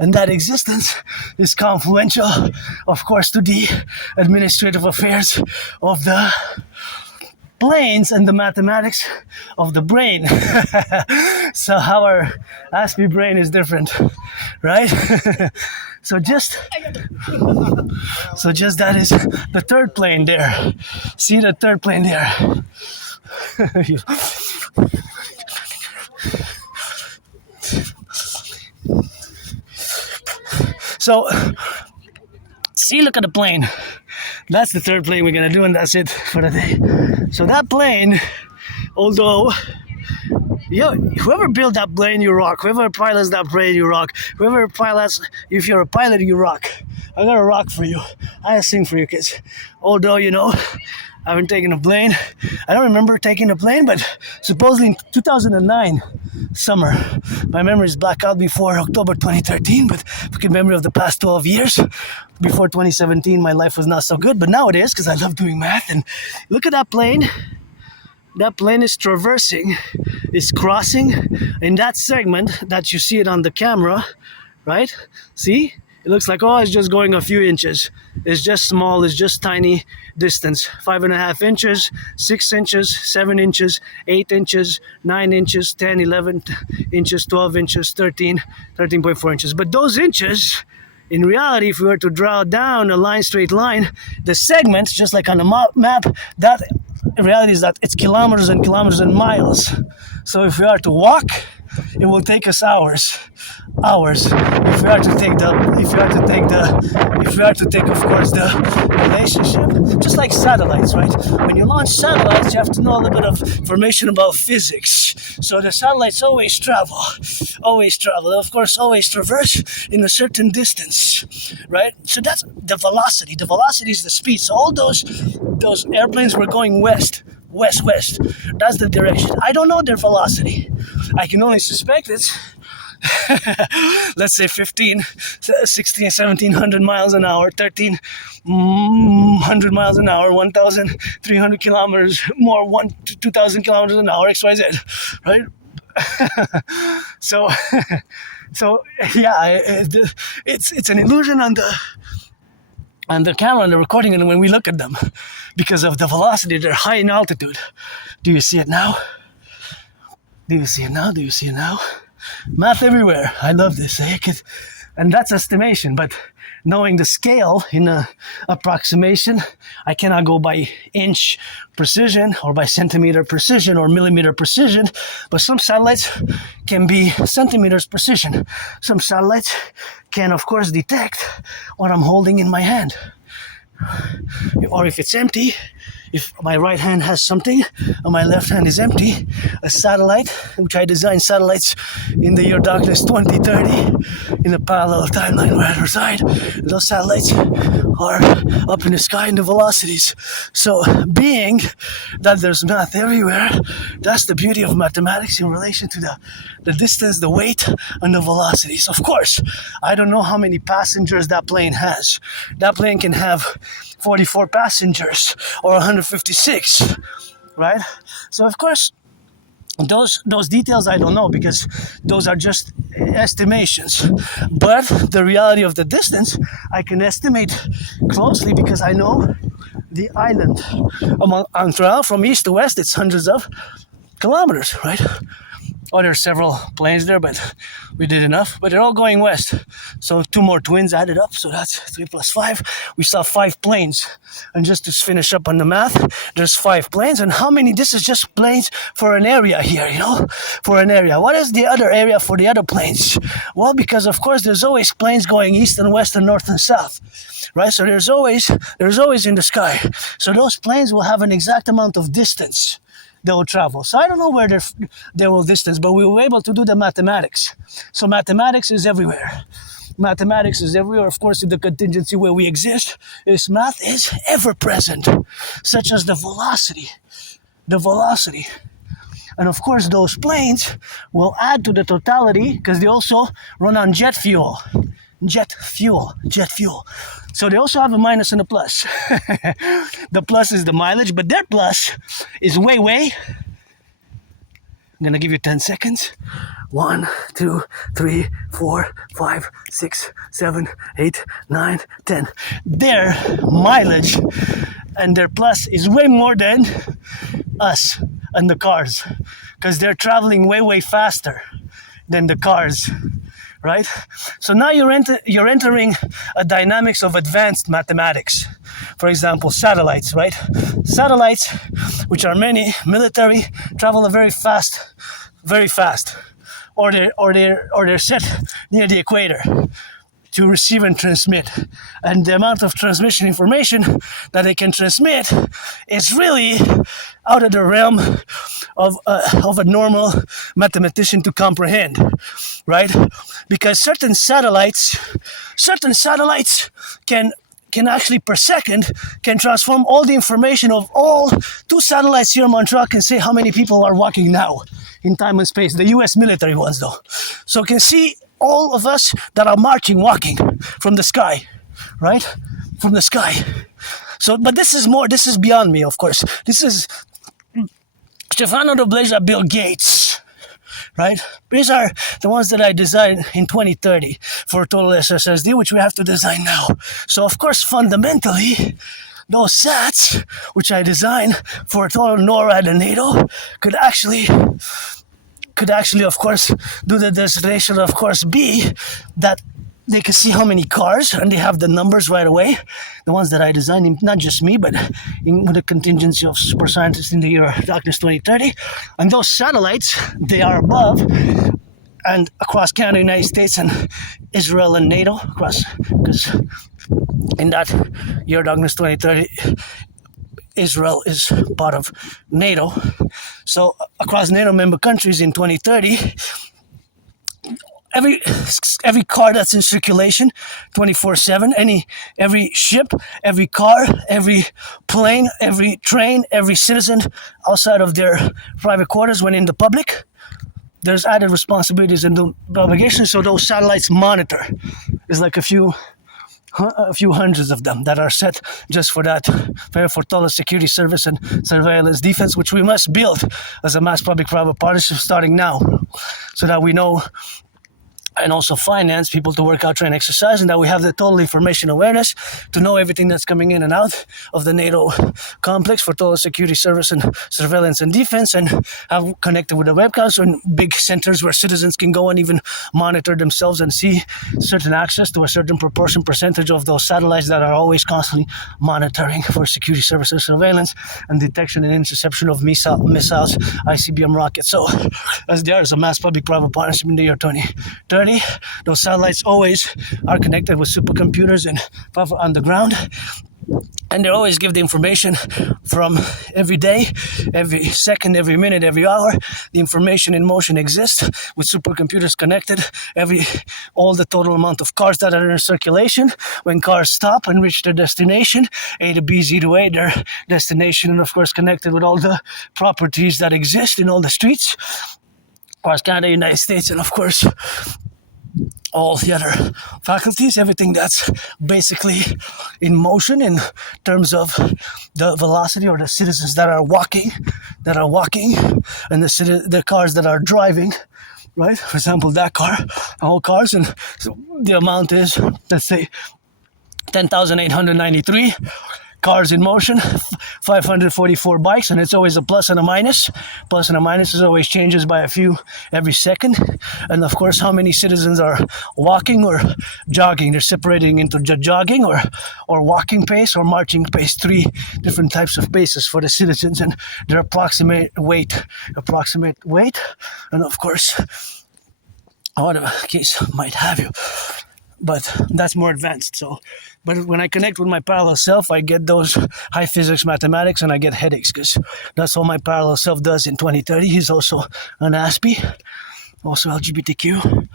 And that existence is confluential, of course, to the administrative affairs of the planes and the mathematics of the brain. So our ASP brain is different, right? So just that is the third plane there. See the third plane there. So, see, look at the plane. That's the third plane we're gonna do, and that's it for the day. So that plane, although, whoever built that plane, you rock. Whoever pilots that plane, you rock. Whoever pilots, if you're a pilot, you rock. I got a rock for you. I sing for you kids. Although, I haven't taken a plane. I don't remember taking a plane, but supposedly in 2009 summer, my memory is blacked out before October 2013, but good memory of the past 12 years. Before 2017, my life was not so good, but now it is because I love doing math. And look at that plane. That plane is traversing, is crossing in that segment that you see it on the camera, right? See? It looks like, it's just going a few inches. It's just small, it's just tiny distance. 5.5 inches, 6 inches, 7 inches, 8 inches, 9 inches, 10, 11 inches, 12 inches, 13.4 inches. But those inches, in reality, if we were to draw down a straight line, the segments, just like on a map, that in reality is that it's kilometers and kilometers and miles. So if we are to walk, it will take us hours. If we are to take, of course, the relationship, just like satellites, right? When you launch satellites, you have to know a little bit of information about physics. So the satellites always travel, of course, always traverse in a certain distance, right? So that's the velocity. The velocity is the speed. So all those airplanes were going west. That's the direction. I don't know their velocity. I can only suspect it's let's say 16, 1700 miles an hour, 1300 miles an hour, 1,300 kilometers more, 2,000 kilometers an hour, XYZ, right? So yeah, it's an illusion on the camera and the recording, and when we look at them, because of the velocity, they're high in altitude. Do you see it now? Do you see it now? Math everywhere. I love this. And that's estimation, but knowing the scale in a approximation, I cannot go by inch precision or by centimeter precision or millimeter precision, but some satellites can be centimeters precision. Some satellites can, of course, detect what I'm holding in my hand. Or if it's empty, if my right hand has something and my left hand is empty, a satellite, which I designed satellites in the year darkness 2030 in a parallel timeline where I reside, those satellites are up in the sky in the velocities. So being that there's math everywhere, that's the beauty of mathematics in relation to the distance, the weight, and the velocities. Of course, I don't know how many passengers that plane has. That plane can have 44 passengers or 156, right? So of course, those details I don't know because those are just estimations. But the reality of the distance I can estimate closely because I know the island. From east to west, it's hundreds of kilometers, right? Oh, there's several planes there, but we did enough. But they're all going west. So 2 more twins added up. So that's 3 plus 5. We saw 5 planes. And just to finish up on the math, there's 5 planes. And how many? This is just planes for an area here, for an area. What is the other area for the other planes? Well, because of course there's always planes going east and west and north and south, right? So there's always in the sky. So those planes will have an exact amount of distance they will travel. So I don't know where they will distance, but we were able to do the mathematics. So mathematics is everywhere. Mathematics is everywhere. Of course, in the contingency where we exist, math is ever present, such as the velocity. The velocity. And of course, those planes will add to the totality because they also run on jet fuel. Jet fuel. So they also have a minus and a plus. The plus is the mileage, but their plus is way. I'm gonna give you 10 seconds. 1, 2, 3, 4, 5, 6, 7, 8, 9, 10. Their mileage and their plus is way more than us and the cars, because they're traveling way faster than the cars. Right? So now you're entering a dynamics of advanced mathematics. For example, satellites, right? Satellites, which are many, military, travel very fast, or they're set near the equator to receive and transmit. And the amount of transmission information that they can transmit is really out of the realm of a normal mathematician to comprehend, right? Because certain satellites can actually per second can transform all the information of all 2 satellites here in Montreal can say how many people are walking now in time and space, the US military ones though. So can see all of us that are walking from the sky, right? From the sky. So, but this is beyond me, of course. This is Stefano Dobleja, Bill Gates, right? These are the ones that I designed in 2030 for total SSSD, which we have to design now. So, of course, fundamentally, those sats, which I designed for total NORAD and NATO, could actually, of course, do the destination, of course, be that they can see how many cars, and they have the numbers right away. The ones that I designed, not just me, but with the contingency of super scientists in the year darkness 2030. And those satellites, they are above and across Canada, United States, and Israel and NATO, because in that year darkness 2030, Israel is part of NATO. So across NATO member countries in 2030, every car that's in circulation 24/7, every ship, every car, every plane, every train, every citizen outside of their private quarters when in the public, there's added responsibilities and obligations. So those satellites monitor. There's like a few hundreds of them that are set just for that, for total security service and surveillance defense, which we must build as a mass public-private partnership starting now, so that we know and also finance people to work out, train, exercise, and that we have the total information awareness to know everything that's coming in and out of the NATO complex for total security service and surveillance and defense, and have connected with the webcams and big centers where citizens can go and even monitor themselves and see certain access to a certain percentage of those satellites that are always constantly monitoring for security services, surveillance, and detection and interception of missiles, ICBM rockets. So, as there is a mass public-private partnership in the year 2030, those satellites always are connected with supercomputers and power on the ground, and they always give the information from every day, every second, every minute, every hour. The information in motion exists with supercomputers connected. All the total amount of cars that are in circulation. When cars stop and reach their destination, A to B, Z to A, their destination, and of course connected with all the properties that exist in all the streets across Canada, United States, and of course all the other faculties, everything that's basically in motion in terms of the velocity, or the citizens that are walking, and the cars that are driving, right? For example, that car, all cars, and so the amount is, let's say, 10,893 cars in motion, 544 bikes, and it's always a plus and a minus. Plus and a minus is always changes by a few every second. And of course, how many citizens are walking or jogging? They're separating into jogging or walking pace or marching pace, 3 different types of paces for the citizens, and their approximate weight, and of course, whatever case might have you. But that's more advanced. So, but when I connect with my parallel self, I get those high physics, mathematics, and I get headaches, because that's all my parallel self does in 2030. He's also an N.A.C.W.P, also LGBTQ,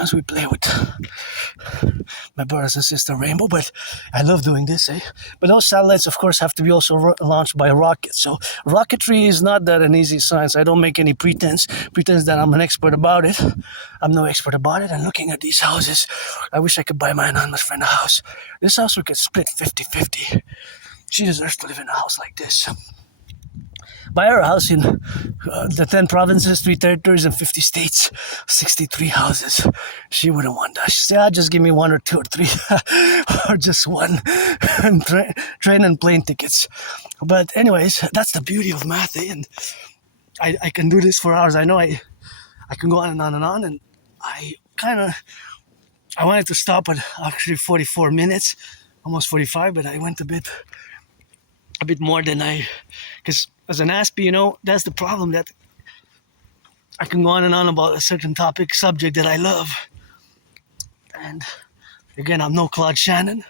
as we play with my brothers and sister Rainbow. But I love doing this, eh? But those satellites, of course, have to be also launched by rockets. So rocketry is not that an easy science. I don't make any pretense that I'm an expert about it. I'm no expert about it. And looking at these houses, I wish I could buy my anonymous friend a house. This house we could split 50-50. She deserves to live in a house like this. Buy her a house in the 10 provinces, 3 territories, and 50 states, 63 houses. She wouldn't want that. She said, just give me 1 or 2 or 3, or just 1, and train and plane tickets. But anyways, that's the beauty of math, eh? And I can do this for hours. I know I can go on and on and on, and I wanted to stop at actually 44 minutes, almost 45, but I went a bit more than because as an N.A.C.W.P, that's the problem, that I can go on and on about a certain subject that I love. And again, I'm no Claude Shannon,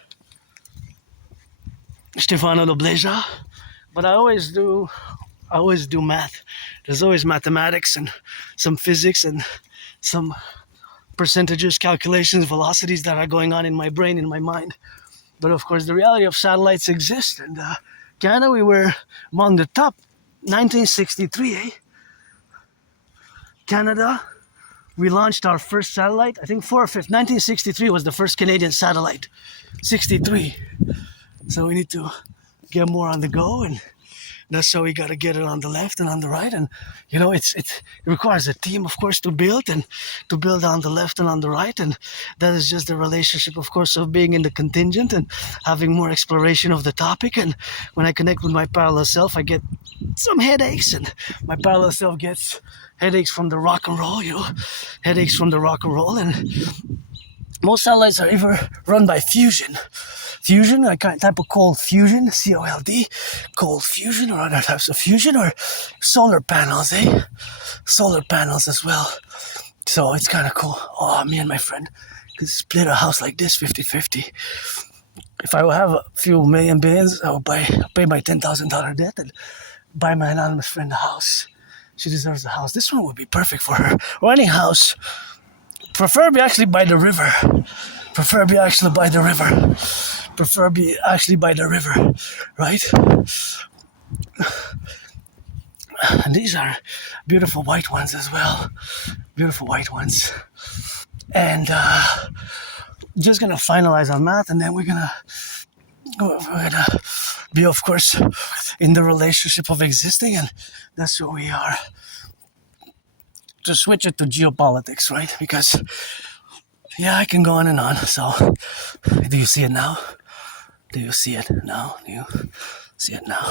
Stefano Dobleja, but I always do math. There's always mathematics and some physics and some percentages, calculations, velocities that are going on in my brain, in my mind. But of course, the reality of satellites exists, and Canada, we were among the top. 1963, eh? Canada, we launched our first satellite, I think 4th or 5th. 1963 was the first Canadian satellite. 63. So we need to get more on the go, and that's how we got to get it on the left and on the right. And it requires a team, of course, to build on the left and on the right. And that is just the relationship, of course, of being in the contingent and having more exploration of the topic. And when I connect with my parallel self, I get some headaches, and my parallel self gets headaches from the rock and roll, And most satellites are either run by fusion, a kind type of cold fusion, COLD, cold fusion, or other types of fusion, or solar panels, eh? Solar panels as well. So it's kind of cool. Oh, me and my friend could split a house like this, 50-50. If I would have a few million billions, I would pay my $10,000 debt and buy my anonymous friend a house. She deserves a house. This one would be perfect for her, or any house. Preferably actually by the river. Right? And these are beautiful white ones as well. Beautiful white ones. And just gonna finalize on math, and then we're gonna be, of course, in the relationship of existing, and that's who we are. to switch it to geopolitics, right? Because yeah, I can go on and on. So, do you see it now? Do you see it now? Do you see it now?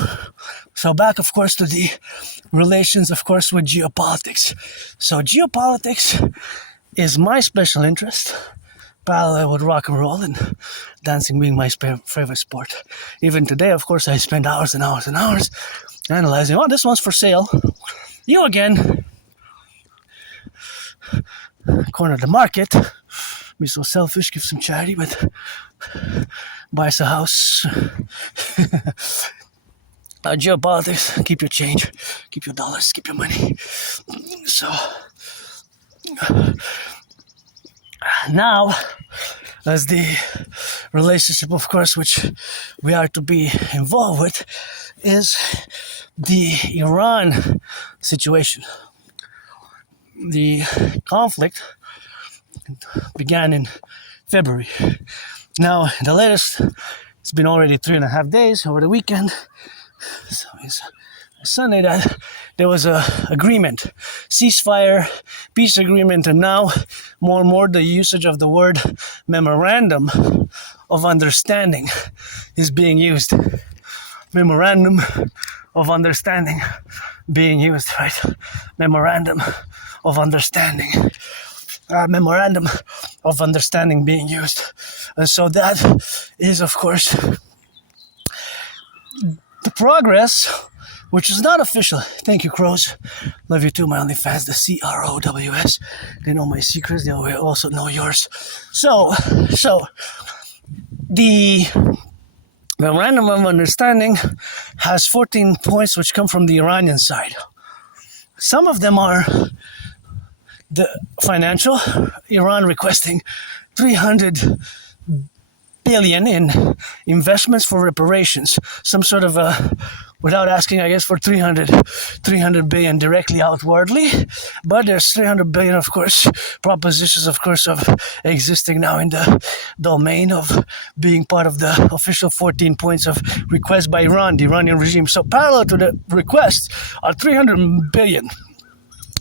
So back, of course, to the relations, of course, with geopolitics. So geopolitics is my special interest, parallel with rock and roll and dancing being my favorite sport. Even today, of course, I spend hours and hours and hours analyzing, oh, this one's for sale. You again, corner the market, be so selfish, give some charity, but buy us a house. Geopolitics, keep your change, keep your dollars, keep your money. So now, as the relationship, of course, which we are to be involved with, is the Iran situation. The conflict began in February. Now, the latest, it's been already 3.5 days over the weekend. So it's Sunday that there was a agreement, ceasefire, peace agreement, and now more and more the usage of the word memorandum of understanding is being used. Memorandum of understanding being used, right? Memorandum of understanding. Memorandum of understanding being used. And so that is, of course, the progress, which is not official. Thank you, Crows. Love you too, my only fans, the CROWS. They know my secrets, they also know yours. So the memorandum of understanding has 14 points which come from the Iranian side. Some of them are the financial, Iran requesting 300 billion in investments for reparations. Some sort of without asking, I guess, for 300 billion directly outwardly. But there's 300 billion, of course, propositions, of course, of existing now in the domain of being part of the official 14 points of request by Iran, the Iranian regime. So parallel to the request are 300 billion.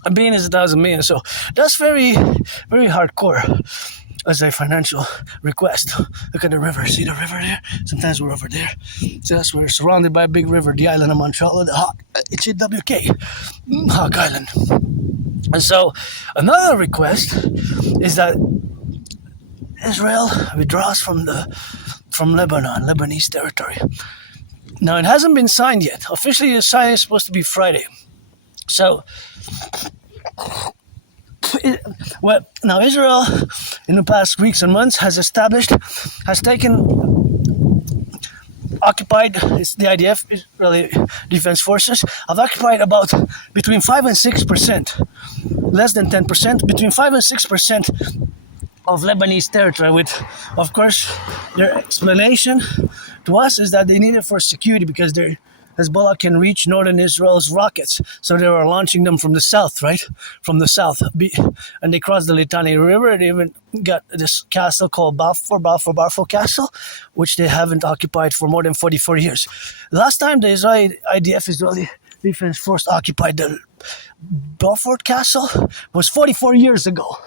A billion is 1,000 million. So that's very, very hardcore as a financial request. Look at the river. See the river there? Sometimes we're over there. So that's we're surrounded by a big river, the island of Montreal, the N.A.C.W.P, Hawk Island. And so another request is that Israel withdraws from Lebanon, Lebanese territory. Now it hasn't been signed yet. Officially the signing is supposed to be Friday. So now Israel, in the past weeks and months, occupied, it's the IDF, Israeli Defense Forces, have occupied about between 5 and 6%, less than 10%, between 5 and 6% of Lebanese territory, with, of course, their explanation to us is that they need it for security because Hezbollah can reach northern Israel's rockets. So they were launching them from the south, right? From the south. And they crossed the Litani River. They even got this castle called Balfour Castle, which they haven't occupied for more than 44 years. Last time the Israeli IDF, Israeli Defense Force, occupied the Balfour Castle was 44 years ago.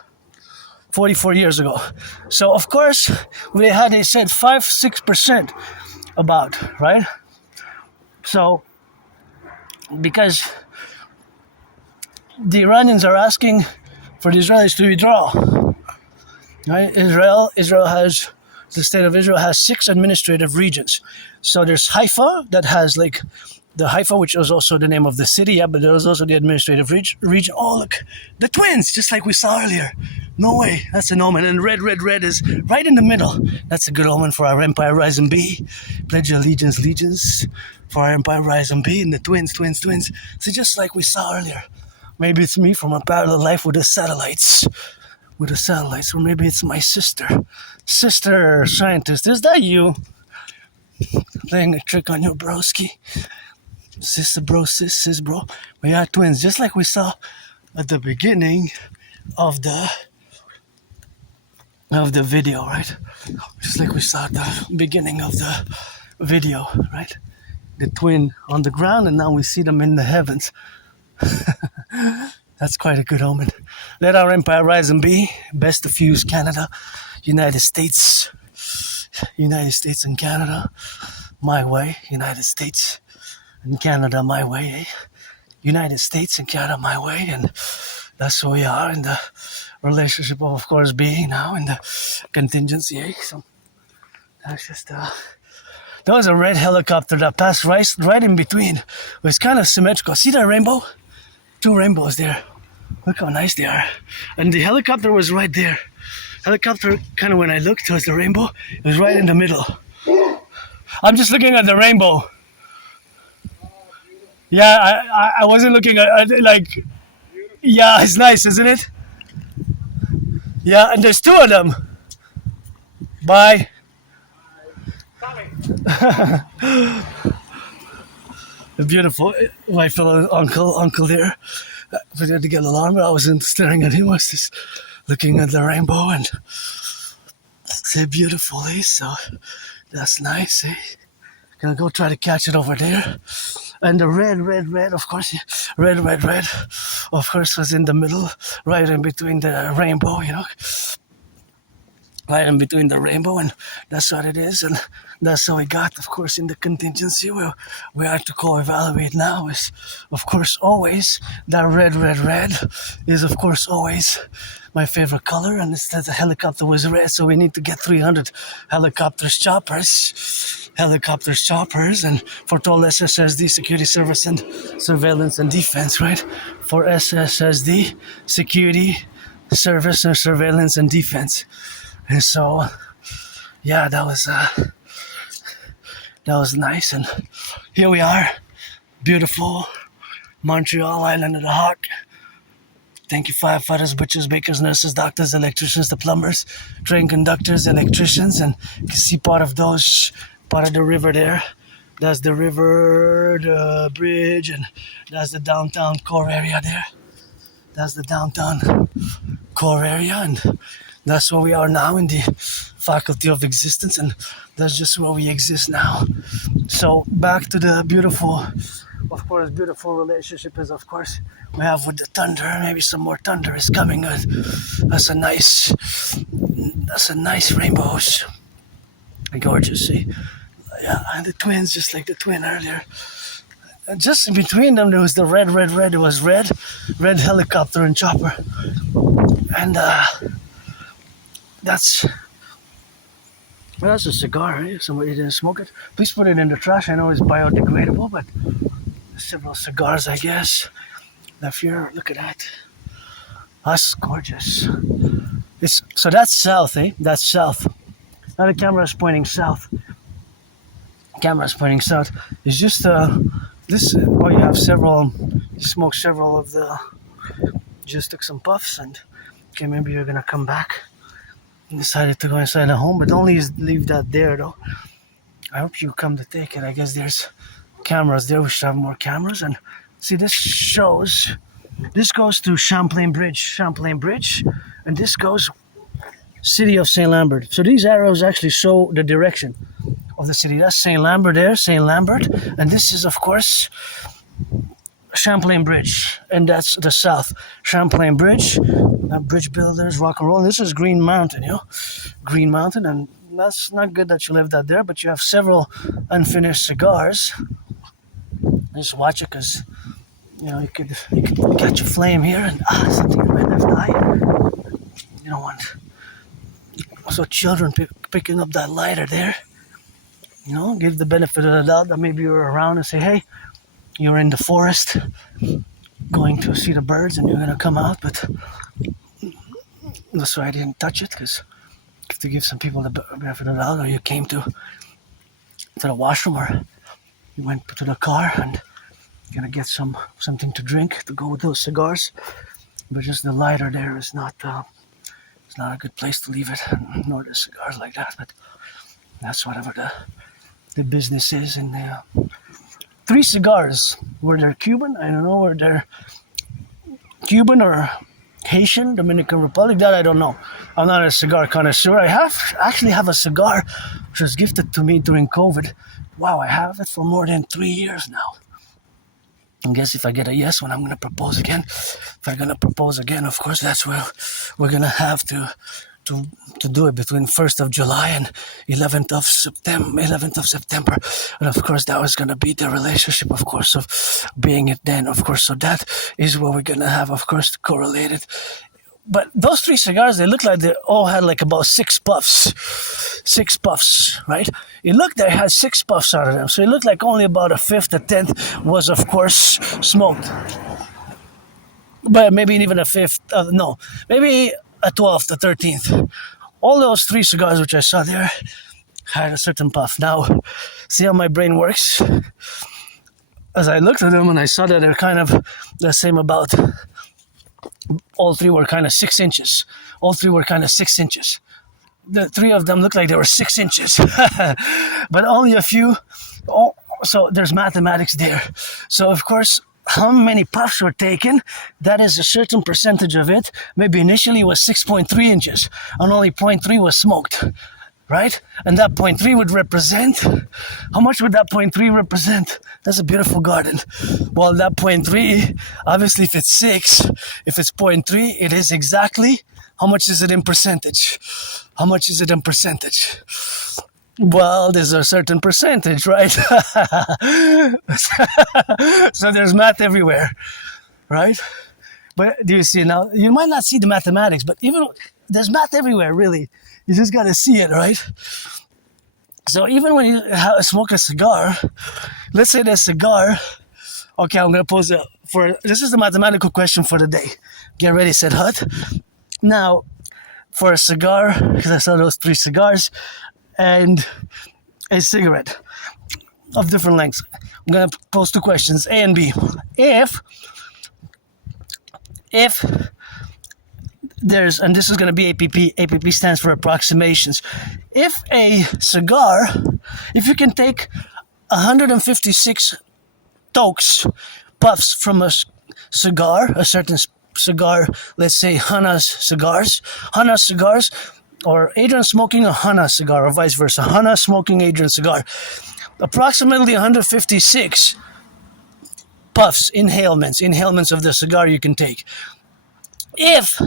44 years ago. So, of course, they said 5-6% about, right? So, because the Iranians are asking for the Israelis to withdraw, right? The state of Israel has 6 administrative regions. So there's Haifa, that has like the Haifa, which is also the name of the city, yeah, but there's also the administrative region. Oh, look, the twins, just like we saw earlier. No way, that's an omen. And red is right in the middle. That's a good omen for our Empire Rise and Be. Pledge your allegiance for our Empire Rise and Be, and the twins. So just like we saw earlier. Maybe it's me from a parallel life with the satellites. Or maybe it's my sister scientist. Is that you? Playing a trick on your broski. Sis bro. We are twins, just like we saw at the beginning of the video, right? Just like we saw at the beginning of the video, right? The twin on the ground, and now we see them in the heavens. That's quite a good omen. Let our empire rise and be. Best of views, Canada, United States, United States and Canada, my way. United States and Canada, my way. Eh? United States and Canada, my way, and that's who we are in the relationship of course, being now in the contingency. Eh? So that's just there was a red helicopter that passed right in between. It was kind of symmetrical. See that rainbow? Two rainbows there. Look how nice they are. And the helicopter was right there. Helicopter, kind of when I looked towards the rainbow, it was right in the middle. I'm just looking at the rainbow. Yeah, I wasn't looking at like. Yeah, it's nice, isn't it? Yeah, and there's two of them. Bye. Beautiful, my fellow uncle there. We had to get alarm, but I wasn't staring at him. I was just looking at the rainbow and say beautiful, eh? So that's nice, eh? Gonna go try to catch it over there. And the red, of course, red, of course, was in the middle, right in between the rainbow, you know. Right in between the rainbow, and that's what it is, and that's how we got, of course, in the contingency where we have to co-evaluate now is, of course, always that red is, of course, always my favorite color, and it's that the helicopter was red, so we need to get 300 choppers, and for total SSSD, security service and surveillance and defense, right? For SSSD, security, service and surveillance and defense. And so, yeah, that was nice. And here we are, beautiful Montreal, Island of the Hawk. Thank you, firefighters, butchers, bakers, nurses, doctors, electricians, the plumbers, train conductors, electricians, and you can see part of the river there. That's the river, the bridge, and that's the downtown core area there. That's the downtown core area, and that's where we are now in the faculty of existence, and that's just where we exist now. So back to the beautiful relationship is, of course, we have with the thunder. Maybe some more thunder is coming. That's a nice rainbow. Gorgeous, see? Yeah, and the twins, just like the twin earlier. And just in between them, there was the red. It was red helicopter and chopper, and that's a cigar, eh? If somebody didn't smoke it, please put it in the trash. I know it's biodegradable, but several cigars, I guess. If you're, look at that. That's gorgeous. So that's south, eh? That's south. Now the camera is pointing south. It's just this. Oh, you have several. You smoked several of the. Just took some puffs, and okay, maybe you're gonna come back. Decided to go inside the home, but don't leave that there though. I hope you come to take it. I guess there's cameras there. We should have more cameras. And see, this goes to Champlain Bridge, and this goes City of St. Lambert. So these arrows actually show the direction of the city. That's St. Lambert there, St. Lambert, and this is, of course, Champlain Bridge, and that's the south. Champlain Bridge, bridge builders, rock and roll. This is Green Mountain, and that's not good that you left that there, but you have several unfinished cigars. Just watch it, because you could catch a flame here, and something in my left eye. You don't want so children picking up that lighter there. Give the benefit of the doubt that maybe you're around and say, hey, you're in the forest going to see the birds and you're going to come out, but that's why I didn't touch it, because to give some people the benefit of the doubt, or you came to the washroom, or you went to the car and you're going to get something to drink to go with those cigars, but just the lighter there is not it's not a good place to leave it, nor the cigars like that, but that's whatever the business is. And 3 cigars. Were they Cuban? I don't know. Were they Cuban or Haitian, Dominican Republic? That I don't know. I'm not a cigar connoisseur. I actually have a cigar which was gifted to me during COVID. Wow, I have it for more than 3 years now. I guess if I get a yes when I'm gonna propose again, if I'm gonna propose again, of course that's where we're gonna have to to do it between 1st of July and 11th of September. 11th of September, and of course that was gonna be the relationship, of course, of being it then, of course. So that is what we're gonna have, of course, correlated. But those three cigars, they look like they all had like about six puffs, right? It looked like it had six puffs out of them, so it looked like only about a fifth, a tenth was, of course, smoked. But maybe even a fifth, no, maybe a 12th, a 13th. All those three cigars which I saw there had a certain puff. Now, see how my brain works? As I looked at them and I saw that they're kind of the same about, all three were kind of 6 inches. All three were kind of 6 inches. The three of them looked like they were 6 inches, but only a few. Oh, so there's mathematics there. So of course, how many puffs were taken, that is a certain percentage of it. Maybe initially was 6.3 inches and only 0.3 was smoked, right? And that 0.3 would represent, how much would that 0.3 represent? That's a beautiful garden. Well, that 0.3, obviously if it's 6, if it's 0.3, it is exactly, how much is it in percentage? How much is it in percentage? Well, there's a certain percentage, right? So there's math everywhere, right? But do you see now? You might not see the mathematics, but even there's math everywhere, really. You just got to see it, right? So even when you smoke a cigar, let's say the cigar, okay, I'm going to pose it for, this is the mathematical question for the day. Get ready, set hut. Now, for a cigar, because I saw those three cigars, and a cigarette of different lengths. I'm going to pose two questions, A and B. If there's, and this is going to be APP stands for approximations. If a cigar, if you can take 156 tokes, puffs from a cigar, a certain cigar, let's say Hana's cigars, or Adrian smoking a Hana cigar, or vice versa, Hana smoking Adrian cigar, approximately 156 puffs, inhalements of the cigar you can take. If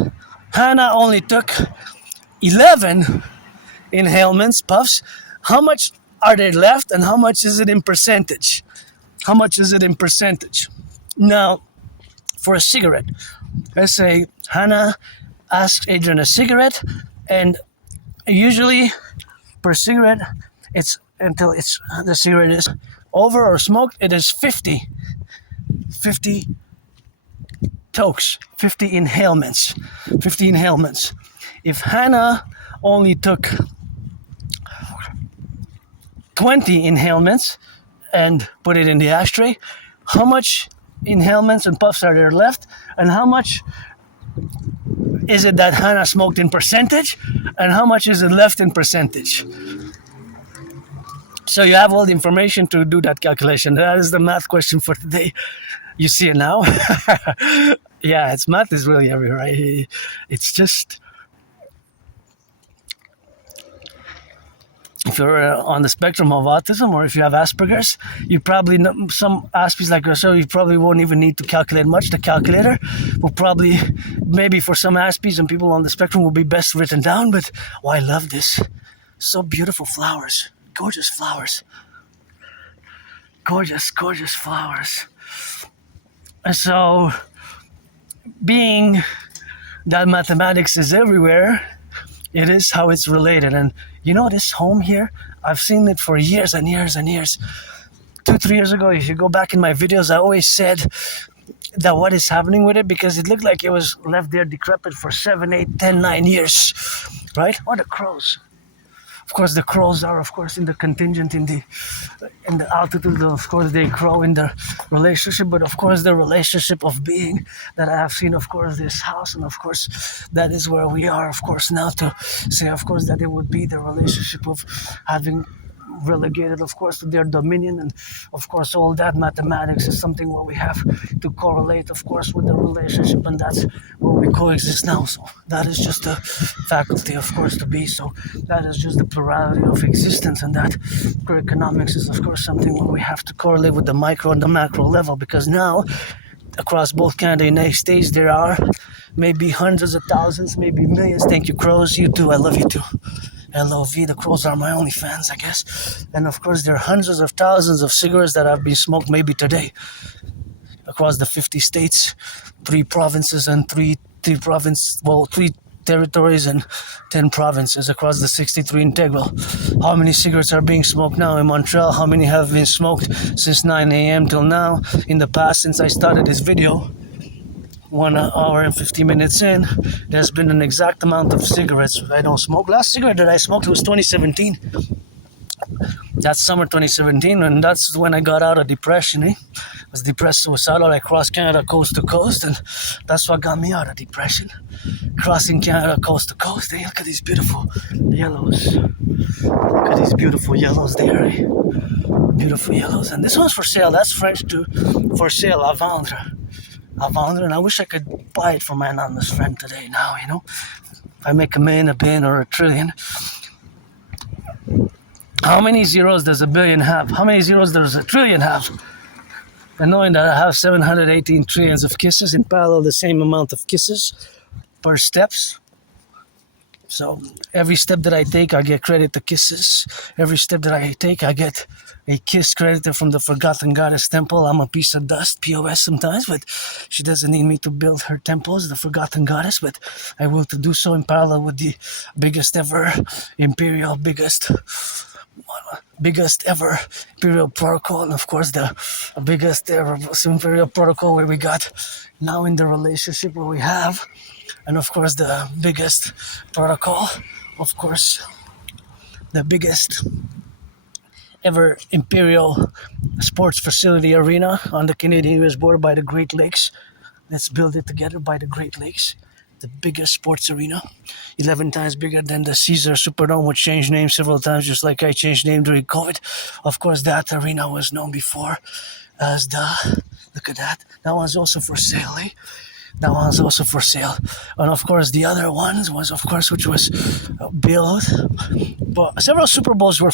Hana only took 11 inhalements, puffs, how much are there left and how much is it in percentage? How much is it in percentage? Now, for a cigarette, let's say Hana asks Adrian a cigarette, and usually per cigarette, it's until the cigarette is over or smoked, it is 50 tokes, 50 inhalements. If Hana only took 20 inhalements and put it in the ashtray, how much inhalements and puffs are there left, and how much is it that Hana smoked in percentage, and how much is it left in percentage? So you have all the information to do that calculation. That is the math question for today. You see it now? Yeah, it's math is really everywhere, right? It's just, if you're on the spectrum of autism, or if you have Asperger's, you probably know some Aspies like yourself, you probably won't even need to calculate much. The calculator will probably, maybe for some Aspies and people on the spectrum, will be best written down. But oh, I love this. So beautiful flowers, gorgeous flowers, gorgeous flowers. And so, being that mathematics is everywhere, it is how it's related. And you know, this home here, I've seen it for years and years and years. 2-3 years ago, if you go back in my videos, I always said that what is happening with it, because it looked like it was left there decrepit for 7, 8, 10, 9 years, right? Or the crows. Of course, the crows are, of course, in the contingent, in the altitude, of course, they crow in the relationship, but of course, the relationship of being that I have seen, of course, this house, and of course, that is where we are, of course, now to say, of course, that it would be the relationship of having relegated, of course, to their dominion. And of course, all that mathematics is something what we have to correlate, of course, with the relationship, and that's where we coexist now. So that is just a faculty, of course, to be. So that is just the plurality of existence, and that economics is, of course, something where we have to correlate with the micro and the macro level, because now across both Canada and the United States, there are maybe hundreds of thousands, maybe millions. Thank you, crows. You too. I love you too. LOV, the crows are my only fans, I guess. And of course, there are hundreds of thousands of cigarettes that have been smoked maybe today across the 50 states, 3 provinces, and three territories and 10 provinces across the 63 integral. How many cigarettes are being smoked now in Montreal? How many have been smoked since 9 a.m. till now? In the past, since I started this video, 1 hour and 50 minutes in, there's been an exact amount of cigarettes I don't smoke. Last cigarette that I smoked was 2017. That's summer 2017, and that's when I got out of depression. I was depressed, suicidal. I crossed Canada coast to coast, and that's what got me out of depression. Crossing Canada coast to coast. Hey, look at these beautiful yellows. Look at these beautiful yellows there. Eh? Beautiful yellows. And this one's for sale. That's French too. For sale, à vendre. À vendre. And I wish I could buy it for my anonymous friend today now, you know. If I make $1 million, $1 billion, or $1 trillion. How many zeros does $1 billion have? How many zeros does $1 trillion have? And knowing that I have 718 trillions of kisses, in parallel the same amount of kisses per steps. So every step that I take, I get credit to kisses. Every step that I take, I get a kiss credited from the Forgotten Goddess Temple. I'm a piece of dust, POS sometimes, but she doesn't need me to build her temples, the Forgotten Goddess, but I will to do so in parallel with the biggest ever Imperial, biggest ever Imperial protocol, and of course the biggest ever Imperial protocol where we got now in the relationship where we have, and of course the biggest protocol, of course the biggest ever Imperial sports facility arena on the Canadian-US border by the Great Lakes. Let's build it together by the Great Lakes. The biggest sports arena, 11 times bigger than the Caesar Superdome, which changed name several times, just like I changed name during COVID. Of course, that arena was known before as the, look at that, that one's also for sale, eh? That one's also for sale. And of course, the other ones was, of course, which was built, but several Super Bowls were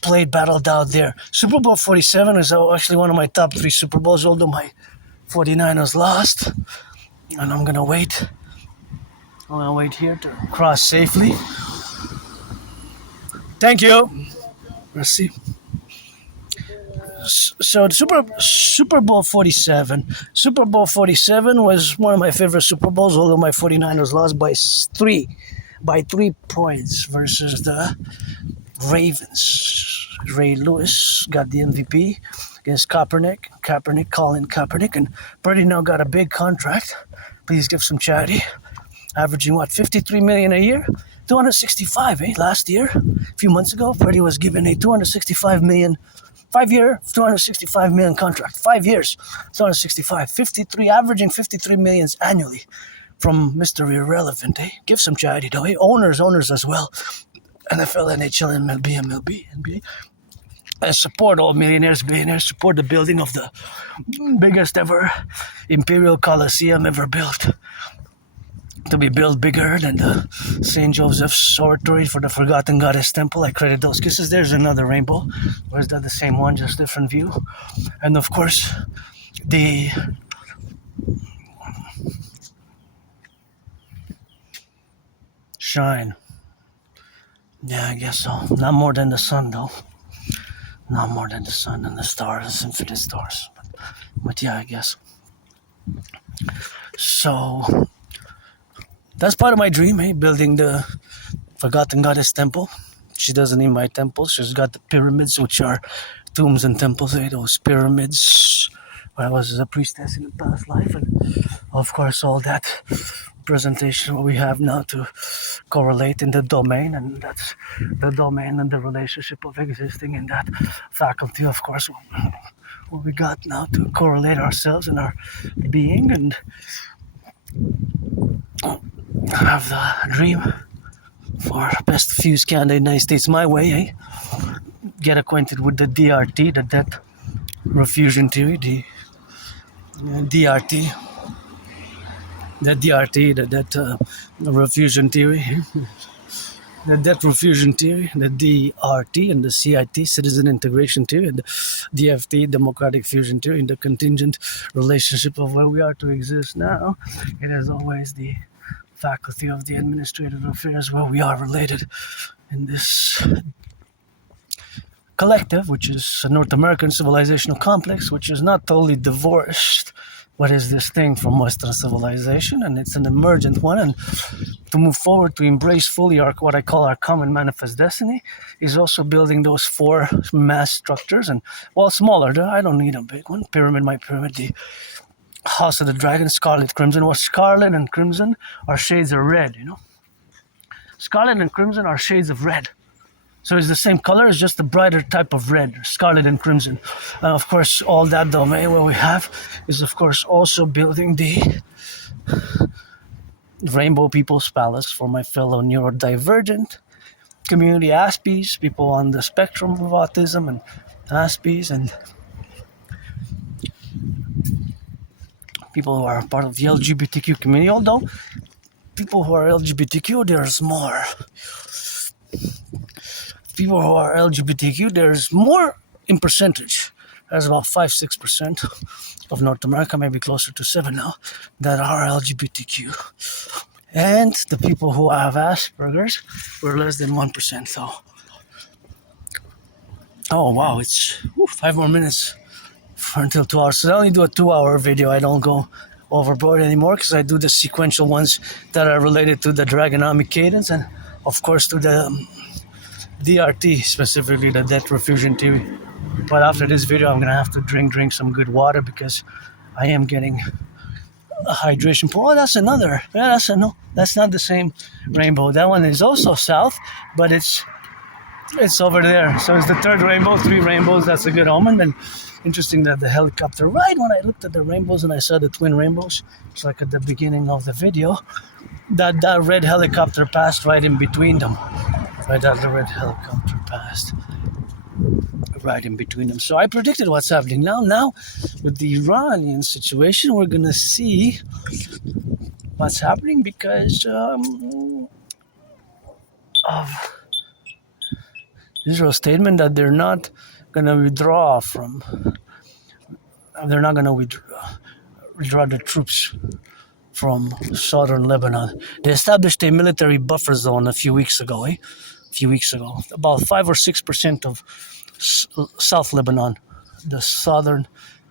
played, battled out there. Super Bowl 47 is actually one of my top 3 Super Bowls, although my 49ers lost. And I'm gonna wait here to cross safely. Thank you. Let's see. So the Super Bowl 47. Super Bowl 47 was one of my favorite Super Bowls, although my 49ers lost by 3 points versus the Ravens. Ray Lewis got the MVP against Colin Kaepernick, and Purdy now got a big contract. Please give some charity. Averaging what, 53 million a year? 265, last year, a few months ago, Purdy was given a 265 million, 5-year, 265 million contract. 5 years, 265, 53, averaging 53 millions annually from Mr. Irrelevant, Give some charity though, Owners as well. NFL, NHL, MLB, NBA. And support all millionaires, billionaires, support the building of the biggest ever Imperial Coliseum ever built. To be built bigger than the St. Joseph's Oratory for the Forgotten Goddess Temple. I credit those kisses. There's another rainbow. Or is that the same one, just different view? And of course, the shine. Yeah, I guess so. Not more than the sun, though. Not more than the sun and the stars, infinite stars. But yeah, I guess. So that's part of my dream, building the Forgotten Goddess Temple. She doesn't need my temple. She's got the pyramids, which are tombs and temples. Those pyramids, where I was a priestess in a past life. And of course, all that presentation we have now to correlate in the domain, and that's the domain and the relationship of existing in that faculty, of course, what we got now to correlate ourselves and our being, and have the dream for best fuse Canada, United States my way, get acquainted with the DRT, the death refusion theory, the DRT, the death refusion theory, the death refusion theory, the DRT, and the CIT, citizen integration theory, and the DFT, democratic fusion theory, and the contingent relationship of where we are to exist now. It is always the faculty of the administrative affairs where we are related in this collective, which is a North American civilizational complex, which is not totally divorced, but is distinct from Western civilization, and it's an emergent one. And to move forward, to embrace fully what I call our common manifest destiny, is also building those 4 mass structures, and well, smaller. I don't need a big one. Pyramid, my pyramid, the House of the Dragon, Scarlet, Crimson. Well, Scarlet and Crimson are shades of red, Scarlet and Crimson are shades of red. So it's the same color, it's just a brighter type of red, scarlet and crimson. And of course, all that domain where we have is, of course, also building the Rainbow People's Palace for my fellow neurodivergent community, Aspies, people on the spectrum of autism, and Aspies, and people who are part of the LGBTQ community. Although people who are LGBTQ, there's more. People who are LGBTQ, there's more in percentage. There's about 5-6% of North America, maybe closer to 7 now, that are LGBTQ. And the people who have Asperger's were less than 1%. So, oh wow, it's 5 more minutes until 2 hours. So I only do a 2-hour video. I don't go overboard anymore because I do the sequential ones that are related to the Draconomic cadence and, of course, to the DRT, specifically the death refusion theory. But after this video, I'm gonna have to drink some good water because I am getting a hydration pool. Oh, that's another. Yeah, that's not the same rainbow. That one is also south, but it's over there. So it's the 3rd rainbow, 3 rainbows. That's a good omen. And interesting that the helicopter, right when I looked at the rainbows and I saw the twin rainbows, it's like at the beginning of the video, that red helicopter passed right in between them. Right as the red helicopter passed right in between them. So I predicted what's happening now. Now, with the Iranian situation, we're going to see what's happening because of Israel's statement that they're not going to withdraw they're not going to withdraw the troops from southern Lebanon. They established a military buffer zone a few weeks ago, about 5 or 6% of South Lebanon, the southern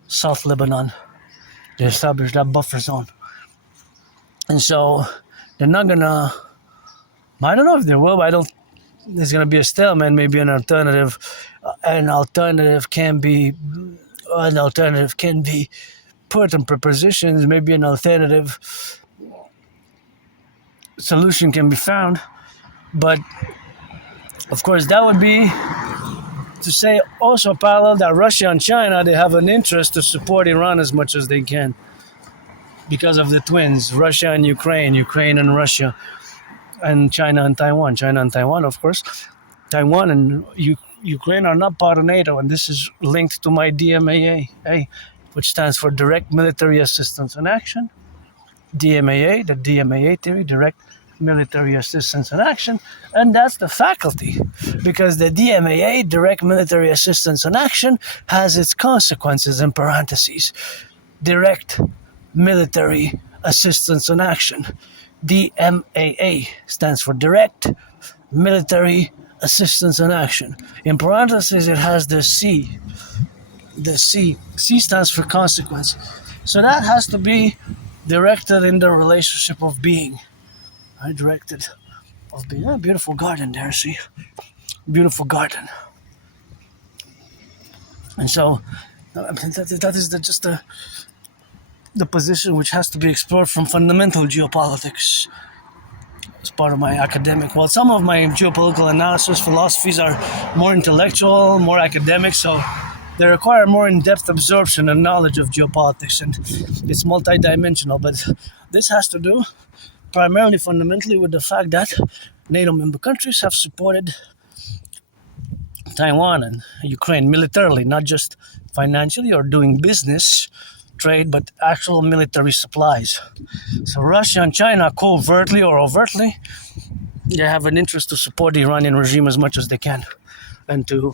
South Lebanon. They established that buffer zone. And so they're not gonna, I don't know if they will, but there's gonna be a stalemate, maybe an alternative. An alternative can be put in prepositions, maybe an alternative solution can be found. But of course, that would be to say also parallel that Russia and China, they have an interest to support Iran as much as they can because of the twins, Russia and Ukraine and Russia, and China and Taiwan, of course. Taiwan and Ukraine are not part of NATO, and this is linked to my DMAA, which stands for Direct Military Assistance in Action. DMAA, the DMAA theory, Direct Military Assistance in Action, and that's the faculty, because the DMAA, Direct Military Assistance in Action, has its consequences in parentheses. Direct Military Assistance in Action. DMAA stands for Direct Military Assistance in Action. In parentheses, it has the C. The C. C stands for consequence. So that has to be directed in the relationship of being. Directed of being. Oh, beautiful garden there, see? Beautiful garden. And so that is just the position which has to be explored from fundamental geopolitics as part of my academic. Well, some of my geopolitical analysis philosophies are more intellectual, more academic, so they require more in-depth absorption and knowledge of geopolitics, and it's multidimensional. But this has to do primarily, fundamentally, with the fact that NATO member countries have supported Taiwan and Ukraine militarily, not just financially or doing business, trade, but actual military supplies. So Russia and China, covertly or overtly, they have an interest to support the Iranian regime as much as they can and to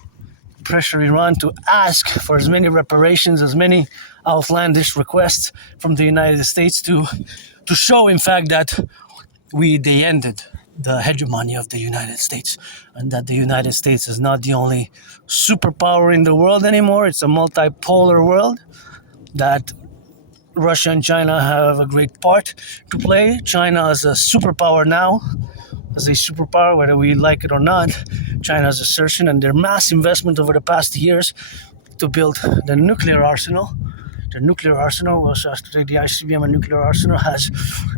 pressure Iran to ask for as many reparations, as many outlandish requests from the United States to show, in fact, that they ended the hegemony of the United States and that the United States is not the only superpower in the world anymore. It's a multipolar world that Russia and China have a great part to play. China is a superpower now, as a superpower, whether we like it or not. China's assertion and their mass investment over the past years to build the nuclear arsenal. The nuclear arsenal, the ICBM and nuclear arsenal, has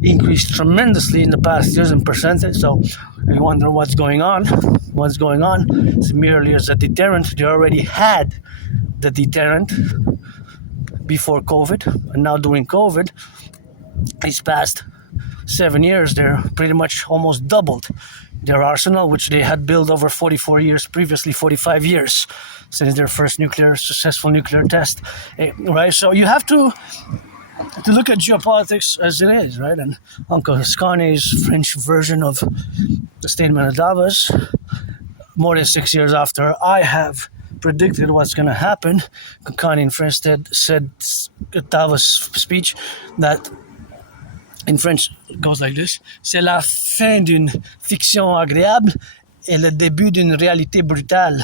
increased tremendously in the past years in percentage. So you wonder what's going on. What's going on? It's merely as a deterrent. They already had the deterrent before COVID, and now during COVID, these past 7 years, they're pretty much almost doubled their arsenal, which they had built over 44 years previously, 45 years since their first successful nuclear test, right? So you have to look at geopolitics as it is, right? And Uncle Ascani's French version of the statement of Davos, more than 6 years after I have predicted what's going to happen, Ascani in French said at Davos speech that in French, it goes like this: C'est la fin d'une fiction agréable et le début d'une réalité brutale.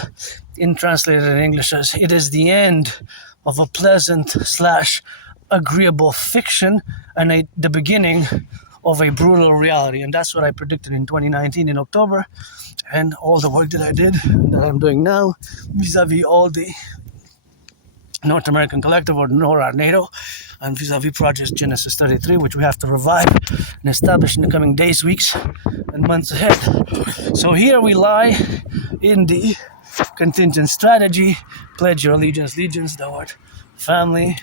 In translated in English as, it is the end of a pleasant / agreeable fiction and the beginning of a brutal reality. And that's what I predicted in 2019 in October. And all the work that I did, that I'm doing now, vis-a-vis all the North American Collective or NORAD NATO, and vis-a-vis Project Genesis 33, which we have to revive and establish in the coming days, weeks, and months ahead. So here we lie in the contingent strategy. Pledge your allegiance, legions, the word family,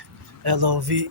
LOVE.